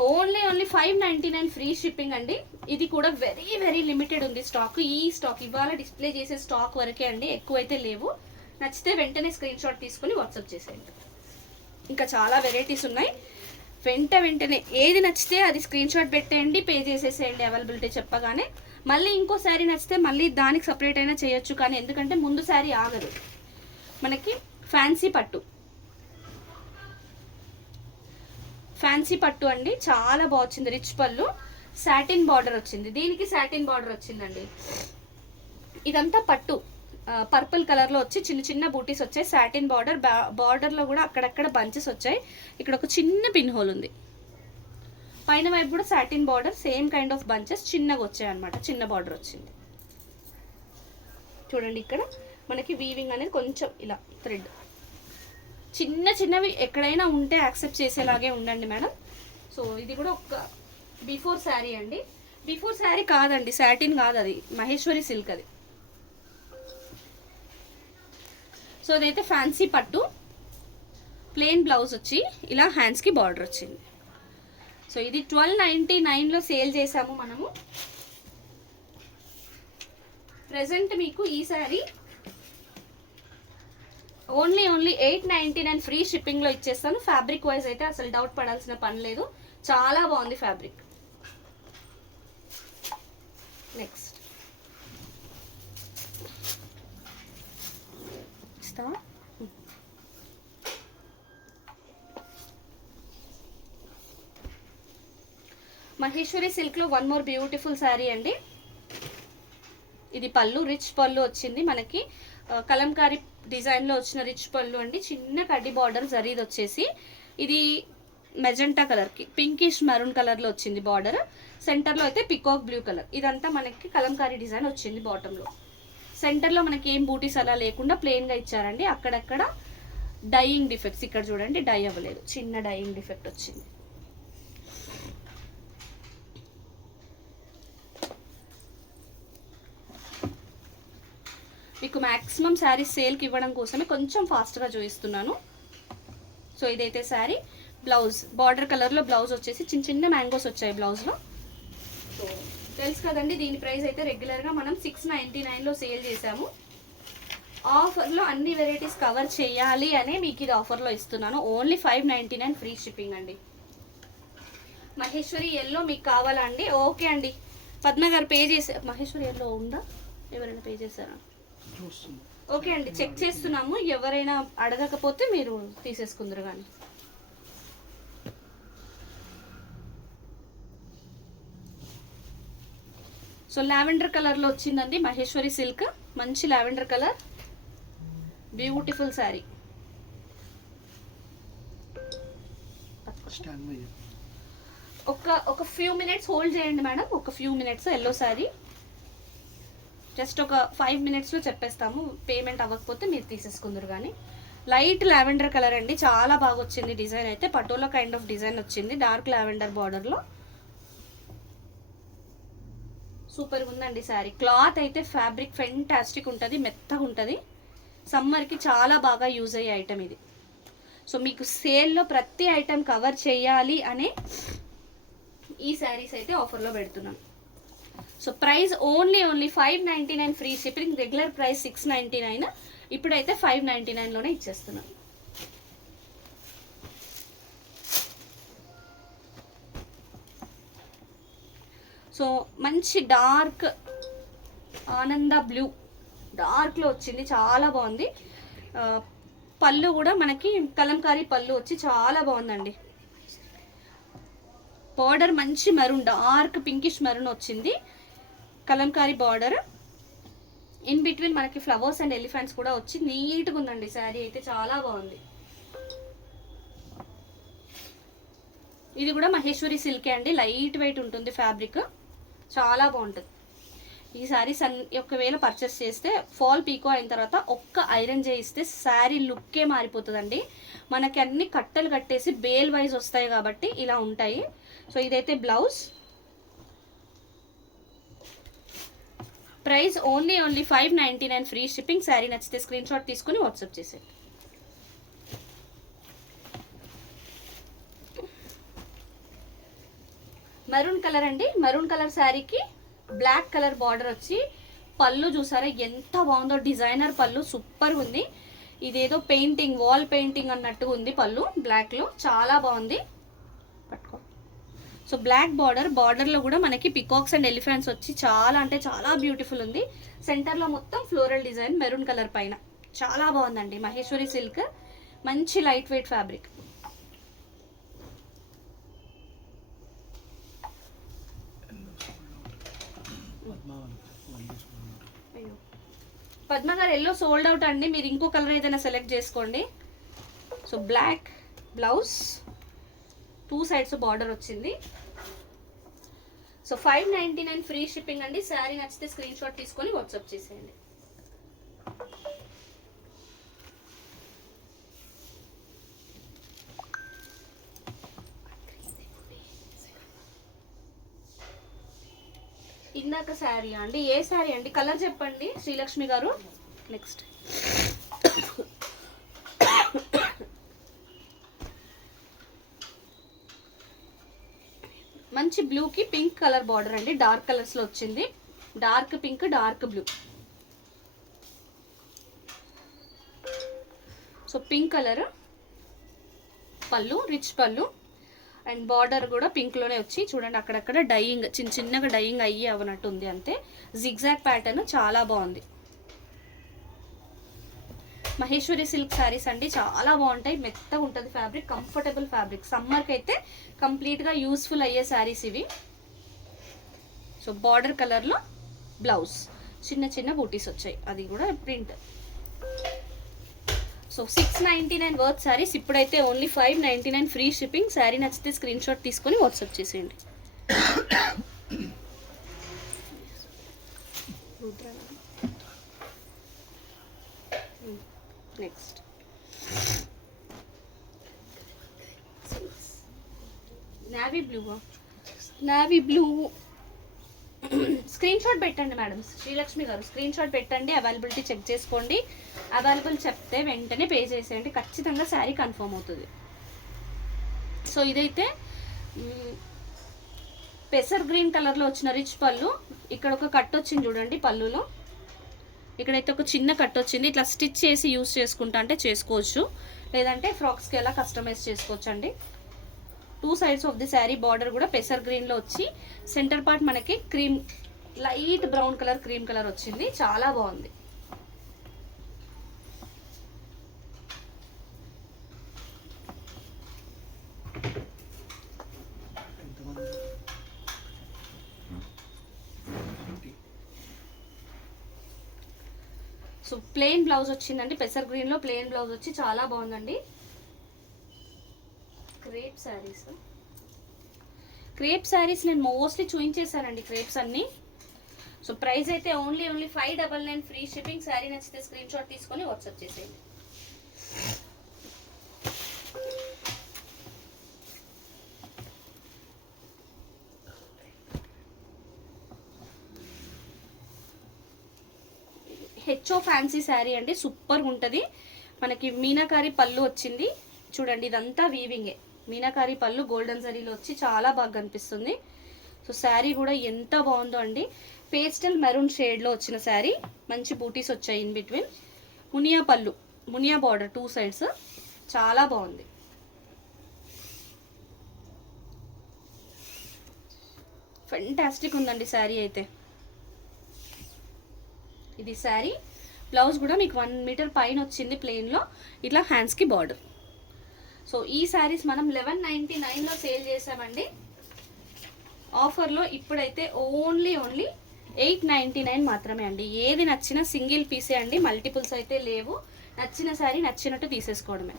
Only 599 free shipping అండి. ఇది కూడా వెరీ లిమిటెడ్ ఉంది స్టాక్. ఈ స్టాక్ ఇవాళ డిస్ప్లే చేసే స్టాక్ వరకే అండి, ఎక్కువైతే లేవు. నచ్చితే వెంటనే స్క్రీన్ షాట్ తీసుకుని వాట్సాప్ చేసేయండి. ఇంకా చాలా వెరైటీస్ ఉన్నాయి. వెంటనే ఏది నచ్చితే అది స్క్రీన్ షాట్ పెట్టేయండి, పే చేసేసేయండి అవైలబిలిటీ చెప్పగానే. మళ్ళీ ఇంకో శారీ నచ్చితే మళ్ళీ దానికి సపరేట్ అయినా చేయొచ్చు, కానీ ఎందుకంటే ముందు శారీ ఆగదు. మనకి ఫ్యాన్సీ పట్టు అండి, చాలా బాగా వచ్చింది. రిచ్ పళ్ళు, సాటిన్ బార్డర్ వచ్చింది, దీనికి సాటిన్ బార్డర్ వచ్చిందండి. ఇదంతా పట్టు పర్పుల్ కలర్లో వచ్చి చిన్న చిన్న బూటీస్ వచ్చాయి. సాటిన్ బార్డర్, బార్డర్లో కూడా అక్కడక్కడ బంచెస్ వచ్చాయి. ఇక్కడ ఒక చిన్న పిన్ హోల్ ఉంది. పైన వైపు కూడా satin border, same kind of bunches చిన్నగా వచ్చాయి అనమాట, చిన్న బార్డర్ వచ్చింది. చూడండి ఇక్కడ మనకి వీవింగ్ అనేది కొంచెం ఇలా థ్రెడ్, చిన్నవి ఎక్కడైనా ఉంటే యాక్సెప్ట్ చేసేలాగే ఉండండి మేడం. సో ఇది కూడా ఒక బిఫోర్ శారీ అండి, బిఫోర్ శారీ కాదండి, సాటిన్ కాదు, అది మహేశ్వరి సిల్క్ అది. సో ఇదైతే ఫ్యాన్సీ పట్టు, ప్లెయిన్ బ్లౌజ్ వచ్చి ఇలా హ్యాండ్స్కి బార్డర్ వచ్చింది. సో ఇది 1299లో సేల్ చేసాము మనము. ప్రెజెంట్ మీకు ఈ శారీ ఓన్లీ 899 ఫ్రీ షిప్పింగ్లో ఇచ్చేస్తాను. ఫ్యాబ్రిక్ వైజ్ అయితే అసలు డౌట్ పడాల్సిన పని లేదు, చాలా బాగుంది ఫ్యాబ్రిక్. నెక్స్ట్ మహేశ్వరి సిల్క్లో వన్ మోర్ బ్యూటిఫుల్ శారీ అండి. ఇది పళ్ళు, రిచ్ పళ్ళు వచ్చింది మనకి, కలంకారీ డిజైన్లో వచ్చిన రిచ్ పళ్ళు అండి. చిన్న కడ్డీ బార్డర్ జరీది వచ్చేసి, ఇది మెజెంటా కలర్కి పింకిష్ మెరూన్ కలర్లో వచ్చింది బార్డర్. సెంటర్లో అయితే పికాక్ బ్లూ కలర్. ఇదంతా మనకి కలంకారీ డిజైన్ వచ్చింది బాటంలో. సెంటర్లో మనకి ఏం బూటీస్ అలా లేకుండా ప్లెయిన్గా ఇచ్చారండి. అక్కడక్కడ డైయింగ్ డిఫెక్ట్స్, ఇక్కడ చూడండి డై అవ్వలేదు, చిన్న డైయింగ్ డిఫెక్ట్ వచ్చింది. మీకు మ్యాక్సిమం శారీస్ సేల్కి ఇవ్వడం కోసమే కొంచెం ఫాస్ట్గా చూపిస్తున్నాను. సో ఇదైతే శారీ. బ్లౌజ్ బార్డర్ కలర్లో బ్లౌజ్ వచ్చేసి చిన్న చిన్న మ్యాంగోస్ వచ్చాయి బ్లౌజ్లో. సో తెలుసు కదండి, దీని ప్రైస్ అయితే రెగ్యులర్గా మనం 699లో సేల్ చేసాము. ఆఫర్లో అన్ని వెరైటీస్ కవర్ చేయాలి అనే మీకు ఇది ఆఫర్లో ఇస్తున్నాను. ఓన్లీ 599 ఫ్రీ షిప్పింగ్ అండి. మహేశ్వరి ఎల్లో మీకు కావాలా అండి? ఓకే అండి, పద్మ గారు పే చేశారు. మహేశ్వరి ఎల్లో ఉందా, ఎవరైనా పే చేశారా? ఓకే అండి, చెక్ చేస్తున్నాము. ఎవరైనా అడగకపోతే మీరు తీసేసుకుందరు కానీ. సో లావెండర్ కలర్లో వచ్చిందండి మహేశ్వరి సిల్క్. మంచి లావెండర్ కలర్, బ్యూటిఫుల్ శారీ. ఒక ఫ్యూ మినిట్స్ హోల్డ్ చేయండి మేడం, ఒక few minutes. Yellow sari just ఒక 5 మినిట్స్లో చెప్పేస్తాము. పేమెంట్ అవ్వకపోతే మీరు తీసేసుకుందరు కానీ. లైట్ లావెండర్ కలర్ అండి, చాలా బాగా వచ్చింది డిజైన్ అయితే. పటోలా కైండ్ ఆఫ్ డిజైన్ వచ్చింది డార్క్ లావెండర్ బార్డర్లో. సూపర్గా ఉందండి శారీ. క్లాత్ అయితే ఫ్యాబ్రిక్ ఫెంటాస్టిక్ ఉంటుంది, మెత్తగా ఉంటుంది. సమ్మర్కి చాలా బాగా యూజ్ అయ్యే ఐటమ్ ఇది. సో మీకు సేల్లో ప్రతి ఐటమ్ కవర్ చేయాలి అనే ఈ శారీస్ అయితే ఆఫర్లో పెడుతున్నాను. So price only 599 free shipping. Regular price 699, ఇప్పుడైతే 599లోనే ఇచ్చేస్తున్నాను. సో మంచి డార్క్ ఆనంద బ్లూ డార్క్లో వచ్చింది, చాలా బాగుంది. పళ్ళు కూడా మనకి కలంకారీ పళ్ళు వచ్చి చాలా బాగుందండి. బార్డర్ మంచి మెరూన్, డార్క్ పింకిష్ మెరూన్ వచ్చింది కలంకారీ బార్డర్. ఇన్ బిట్వీన్ మనకి ఫ్లవర్స్ అండ్ ఎలిఫెంట్స్ కూడా వచ్చి నీట్గా ఉందండి శారీ అయితే, చాలా బాగుంది. ఇది కూడా మహేశ్వరి సిల్కే అండి, లైట్ వెయిట్ ఉంటుంది ఫ్యాబ్రిక్, చాలా బాగుంటుంది. ఈ శారీస్ ఒకవేళ పర్చేస్ చేస్తే ఫాల్ పీకో అయిన తర్వాత ఒక్క ఐరన్ చేయిస్తే శారీ లుక్కే మారిపోతుందండి. మనకి అన్ని కట్టలు కట్టేసి బేల్ వైజ్ వస్తాయి కాబట్టి ఇలా ఉంటాయి. సో ఇదైతే blouse. Price only 599 free shipping. Sari నచ్చితే స్క్రీన్ షాట్ తీసుకుని వాట్సాప్ చేసేది. మెరూన్ కలర్ అండి, మెరూన్ కలర్ శారీకి బ్లాక్ కలర్ బార్డర్ వచ్చి పళ్ళు చూసారా ఎంత బాగుందో, డిజైనర్ పళ్ళు సూపర్ ఉంది. ఇదేదో పెయింటింగ్, వాల్ పెయింటింగ్ అన్నట్టుగా ఉంది పళ్ళు బ్లాక్లో, చాలా బాగుంది. పట్టుకో. సో బ్లాక్ బార్డర్లో కూడా మనకి పికాక్స్ అండ్ ఎలిఫెంట్స్ వచ్చి చాలా అంటే చాలా బ్యూటిఫుల్ ఉంది. సెంటర్లో మొత్తం ఫ్లోరల్ డిజైన్ మెరూన్ కలర్ పైన, చాలా బాగుందండి. మహేశ్వరి సిల్క్, మంచి లైట్ వెయిట్ ఫ్యాబ్రిక్. పద్మ గారు ఎల్లో సోల్డ్ అవుట్ అండి, మీరు ఇంకో కలర్ ఏదైనా సెలెక్ట్ చేసుకోండి. So black blouse, 2 sides border వచ్చింది. సో 599 ఫ్రీ షిప్పింగ్ అండి. శారీ నచ్చితే స్క్రీన్ షాట్ తీసుకొని వాట్సాప్ చేసేయండి. ఇందాక శారీ అండి, ఏ శారీ అండి, కలర్ చెప్పండి శ్రీలక్ష్మి గారు. నెక్స్ట్ మంచి బ్లూకి పింక్ కలర్ బార్డర్ అండి, డార్క్ కలర్స్లో వచ్చింది. Dark pink, dark blue. So pink colour పళ్ళు, రిచ్ పళ్ళు, అండ్ బార్డర్ కూడా పింక్లోనే వచ్చి చూడండి అక్కడక్కడ డైయింగ్, చిన్నగా డైయింగ్ అయ్యి అవనట్టు ఉంది అంతే. జిగ్జాగ్ ప్యాటర్న్ చాలా బాగుంది. మహేశ్వరి సిల్క్ శారీస్ అండి చాలా బాగుంటాయి, మెత్తగా ఉంటుంది ఫ్యాబ్రిక్, కంఫర్టబుల్ ఫ్యాబ్రిక్. సమ్మర్కి అయితే కంప్లీట్గా యూస్ఫుల్ అయ్యే శారీస్ ఇవి. సో బార్డర్ కలర్లో బ్లౌజ్, చిన్న చిన్న బూటీస్ వచ్చాయి, అది కూడా print. So so 699 worth saris ఇప్పుడైతే ఓన్లీ 599 ఫ్రీ షిప్పింగ్. శారీ నచ్చితే స్క్రీన్ షాట్ తీసుకొని వాట్సాప్ చేసేయండి. Next navy blue screen shot పెట్టండి మేడం. శ్రీలక్ష్మి గారు స్క్రీన్ షాట్ పెట్టండి, అవైలబిలిటీ చెక్ చేసుకోండి. అవైలబుల్ చెప్తే వెంటనే పే చేసేయండి, ఖచ్చితంగా శారీ కన్ఫర్మ్ అవుతుంది. సో ఇదైతే పెసర్ గ్రీన్ కలర్లో వచ్చిన రిచ్ పళ్ళు. ఇక్కడ ఒక కట్ వచ్చింది చూడండి పళ్ళులో, ఇక్కడైతే ఒక చిన్న కట్ వచ్చింది. ఇట్లా స్టిచ్ చేసి యూస్ చేసుకుంటా అంటే చేసుకోవచ్చు, లేదంటే ఫ్రాక్స్కి ఎలా కస్టమైజ్ చేసుకోవచ్చు అండి. 2 sides of the sari border కూడా పెసర్ గ్రీన్లో వచ్చి సెంటర్ పార్ట్ మనకి cream light brown colour cream colour వచ్చింది, చాలా బాగుంది. సో ప్లెయిన్ బ్లౌజ్ వచ్చిందండి, పెసర్ గ్రీన్లో ప్లెయిన్ బ్లౌజ్ వచ్చి చాలా బాగుందండి. క్రేప్ శారీస్ నేను మోస్ట్లీ చూపించేసానండి, క్రేప్స్ అన్నీ. సో ప్రైస్ అయితే ఓన్లీ 599 ఫ్రీ షిప్పింగ్. శారీ నచ్చితే స్క్రీన్ షాట్ తీసుకొని వాట్సాప్ చేసేయండి. హెచ్ఓ ఫ్యాన్సీ శారీ అండి, సూపర్గా ఉంటుంది. మనకి మీనాకారి పళ్ళు వచ్చింది చూడండి, ఇదంతా వీవింగే. మీనాకారి పళ్ళు గోల్డెన్ జరీలో వచ్చి చాలా బాగా కనిపిస్తుంది. సో శారీ కూడా ఎంత బాగుందో అండి, పేస్టల్ మెరూన్ షేడ్లో వచ్చిన శారీ. మంచి బూటీస్ వచ్చాయి ఇన్ బిట్వీన్. మునియా పళ్ళు, మునియా బార్డర్ 2 sides, చాలా బాగుంది. ఫెంటాస్టిక్ ఉందండి శారీ అయితే. ఇది శారీ బ్లౌజ్ కూడా మీకు 1 మీటర్ పైన వచ్చింది ప్లెయిన్లో, ఇట్లా హ్యాండ్స్కి బార్డర్. సో ఈ శారీస్ మనం 1199లో సేల్ చేసామండి ఆఫర్లో. ఇప్పుడైతే ఓన్లీ 899 మాత్రమే అండి. ఏది నచ్చినా సింగిల్ పీసే అండి, మల్టిపుల్స్ అయితే లేవు. నచ్చిన శారీ నచ్చినట్టు తీసేసుకోవడమే.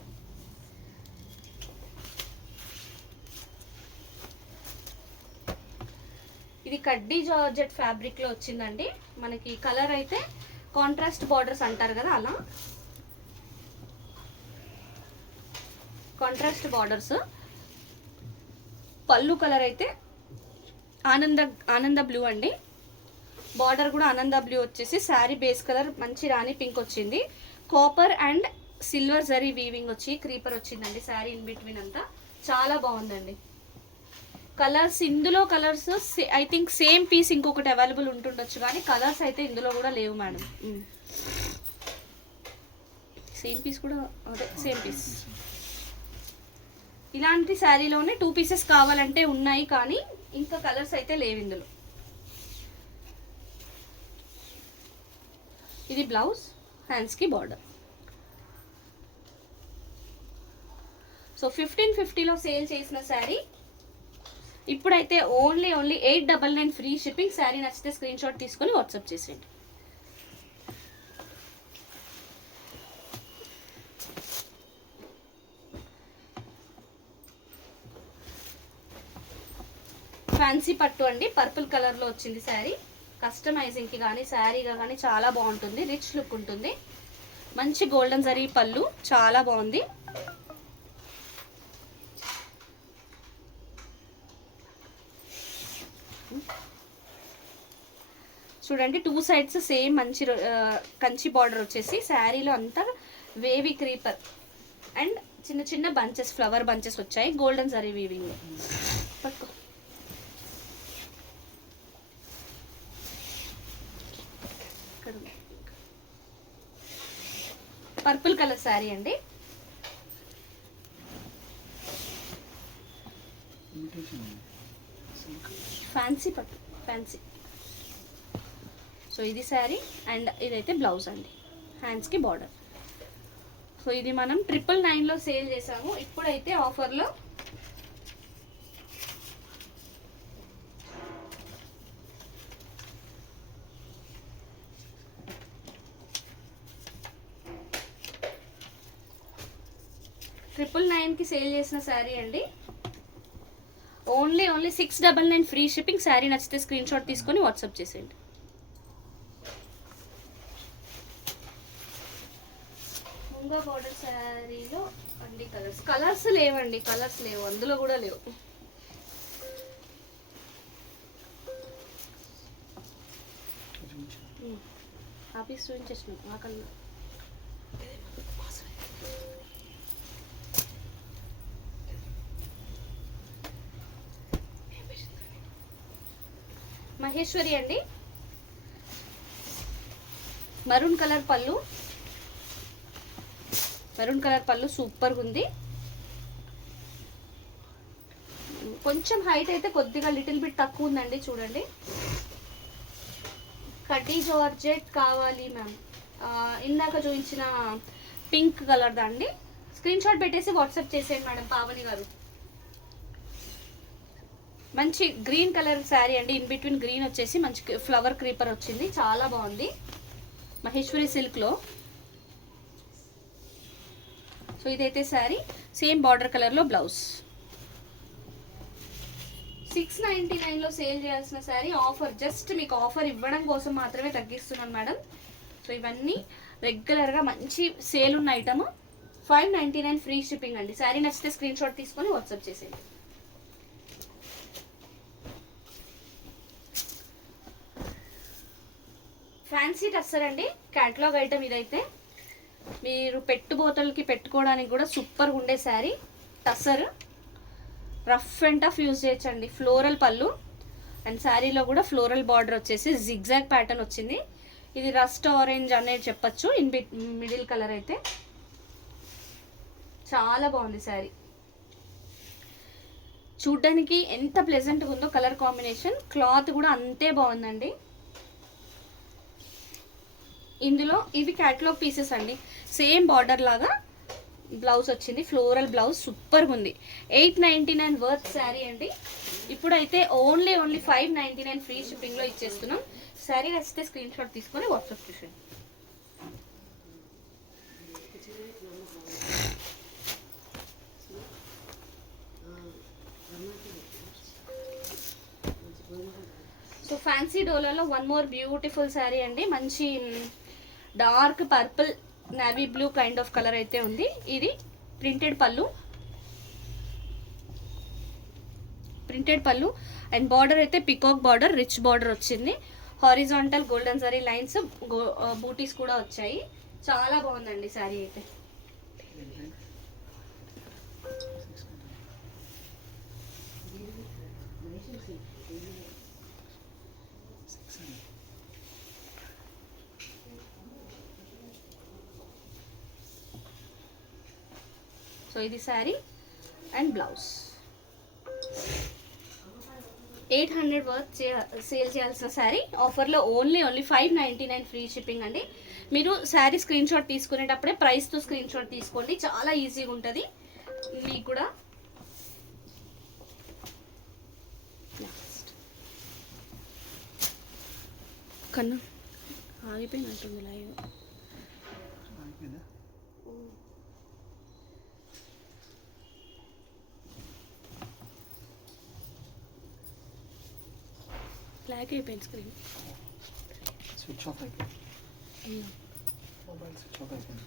ఇది కడ్డీ జార్జెట్ ఫ్యాబ్రిక్లో వచ్చిందండి. మనకి కలర్ అయితే కాంట్రాస్ట్ బార్డర్స్ అంటారు కదా, అలా కాంట్రాస్ట్ బార్డర్స్. పళ్ళు కలర్ అయితే ఆనంద బ్లూ అండి. బార్డర్ కూడా ఆనంద బ్లూ వచ్చేసి శారీ బేస్ కలర్ మంచి రాణి పింక్ వచ్చింది. Copper and silver zari weaving వచ్చి క్రీపర్ వచ్చిందండి శారీ ఇన్ బిట్వీన్ అంతా, చాలా బాగుందండి. కలర్స్ ఇందులో colours I think same piece ఇంకొకటి అవైలబుల్ ఉంటుండొచ్చు, కానీ కలర్స్ అయితే ఇందులో కూడా లేవు మేడం. సేమ్ పీస్ కూడా అదే సేమ్ పీస్. ఇలాంటి శారీలోనే 2 pieces కావాలంటే ఉన్నాయి, కానీ ఇంకా కలర్స్ అయితే లేవు ఇందులో. ఇది బ్లౌజ్, హ్యాండ్స్కి బార్డర్. సో 1550లో సేల్ చేసిన శారీ ఇప్పుడైతే ఓన్లీ 899 ఫ్రీ షిప్పింగ్. శారీ నచ్చితే స్క్రీన్ షాట్ తీసుకొని వాట్సాప్ చేసేయండి. ఫ్యాన్సీ పట్టు అండి, పర్పుల్ కలర్లో వచ్చింది శారీ. కస్టమైజింగ్కి కానీ శారీగా కానీ చాలా బాగుంటుంది, రిచ్ లుక్ ఉంటుంది. మంచి గోల్డెన్ జరీ పళ్ళు, చాలా బాగుంది. చూడండి 2 sides సేమ్ మంచి కంచి బార్డర్ వచ్చేసి శారీలో అంతా వేవీ క్రీపర్ అండ్ చిన్న చిన్న బంచెస్, ఫ్లవర్ బంచెస్ వచ్చాయి గోల్డెన్ జరీ వీవింగ్. పట్టుకో. పర్పుల్ కలర్ శారీ అండి, ఫ్యాన్సీ పట్టు, ఫ్యాన్సీ. సో ఇది శారీ అండ్ ఇదైతే బ్లౌజ్ అండి, హ్యాండ్స్కి బార్డర్. సో ఇది మనం 999లో సేల్ చేసాము. ఇప్పుడైతే ఆఫర్లో 999కి సేల్ చేసిన శారీ అండి. Only 699 free shipping. శారీ నచ్చితే స్క్రీన్ షాట్ తీసుకొని వాట్సాప్ చేసేయండి. ముంగా బార్డర్ శారీలో అండి కలర్స్ లేవండి, కలర్స్ లేవు, అందులో కూడా లేవు. ఆఫీస్ చూపించేసిన ఆ కలర్. మహేశ్వరి అండి, మరూన్ కలర్ పళ్ళు. మెరూన్ కలర్ పళ్ళు సూపర్గా ఉంది. కొంచెం హైట్ అయితే కొద్దిగా లిటిల్ బిట్ తక్కువ ఉందండి, చూడండి. కటీ జార్జెట్ కావాలి మ్యామ్, ఇందాక చూపించిన పింక్ కలర్ దండి. స్క్రీన్ షాట్ పెట్టేసి వాట్సాప్ చేసేయండి మేడం పావని గారు. మంచి గ్రీన్ కలర్ శారీ అండి, ఇన్ బిట్వీన్ గ్రీన్ వచ్చేసి మంచి ఫ్లవర్ క్రీపర్ వచ్చింది, చాలా బాగుంది. మహేశ్వరి సిల్క్లో. సో ఇదైతే శారీ, సేమ్ బార్డర్ కలర్లో బ్లౌజ్. 699లో సేల్ చేయాల్సిన శారీ ఆఫర్, జస్ట్ మీకు ఆఫర్ ఇవ్వడం కోసం మాత్రమే తగ్గిస్తున్నాను మేడం. సో ఇవన్నీ రెగ్యులర్గా మంచి సేల్ ఉన్న ఐటమ్. 599 ఫ్రీ షిప్పింగ్ అండి. శారీ నచ్చితే స్క్రీన్ షాట్ తీసుకొని వాట్సాప్ చేసేయండి. ఫ్యాన్సీ టస్సర్ అండి, క్యాటలాగ్ ఐటమ్ ఇదైతే. మీరు పెట్టుబోతలకి పెట్టుకోవడానికి కూడా సూపర్గా ఉండే sari. Tussar rough and tough use చేయొచ్చండి. ఫ్లోరల్ పళ్ళు అండ్ శారీలో కూడా ఫ్లోరల్ బార్డర్ వచ్చేసి జిగ్జాగ్ ప్యాటర్న్ వచ్చింది. ఇది రస్ట్ ఆరెంజ్ అనేది చెప్పచ్చు, మిడిల్ కలర్ అయితే చాలా బాగుంది శారీ. చూడ్డానికి ఎంత ప్లెజెంట్గా ఉందో కలర్ కాంబినేషన్, క్లాత్ కూడా అంతే బాగుందండి. ఇందులో ఇవి క్యాటలాగ్ పీసెస్ అండి. సేమ్ బార్డర్ లాగా బ్లౌజ్ వచ్చింది, ఫ్లోరల్ బ్లౌజ్ సూపర్గా ఉంది. 899 వర్త్ శారీ అండి. ఇప్పుడైతే ఓన్లీ 599 ఫ్రీ షిప్పింగ్లో ఇచ్చేస్తున్నాం. శారీ నచ్చితే స్క్రీన్ షాట్ తీసుకొని వాట్సాప్ చేసేయండి. సో ఫ్యాన్సీ డోలాలో వన్ మోర్ బ్యూటిఫుల్ శారీ అండి. మంచి dark purple navy blue kind of colour అయితే ఉంది. ఇది ప్రింటెడ్ పళ్ళు అండ్ బార్డర్ అయితే పికాక్ బార్డర్, రిచ్ బార్డర్ వచ్చింది. హారిజాంటల్ గోల్డెన్ జరీ లైన్స్, బూటీస్ కూడా వచ్చాయి. చాలా బాగుందండి శారీ అయితే. సో ఇది sari and blouse. 800 worth sale చేయాల్సిన శారీ ఆఫర్లో ఓన్లీ 599 ఫ్రీ షిప్పింగ్ అండి. మీరు శారీ స్క్రీన్ షాట్ తీసుకునేటప్పుడే ప్రైస్తో స్క్రీన్ షాట్ తీసుకోండి, చాలా ఈజీగా ఉంటుంది మీకు కూడా. కన్నా ఆగిపోయినట్టుంది లైవ్. బ్లాక్ అయిపోయింది స్క్రీన్, స్విచ్ ఆఫ్ అయిపోయింది, మొబైల్ స్విచ్ ఆఫ్ అయిపోయింది.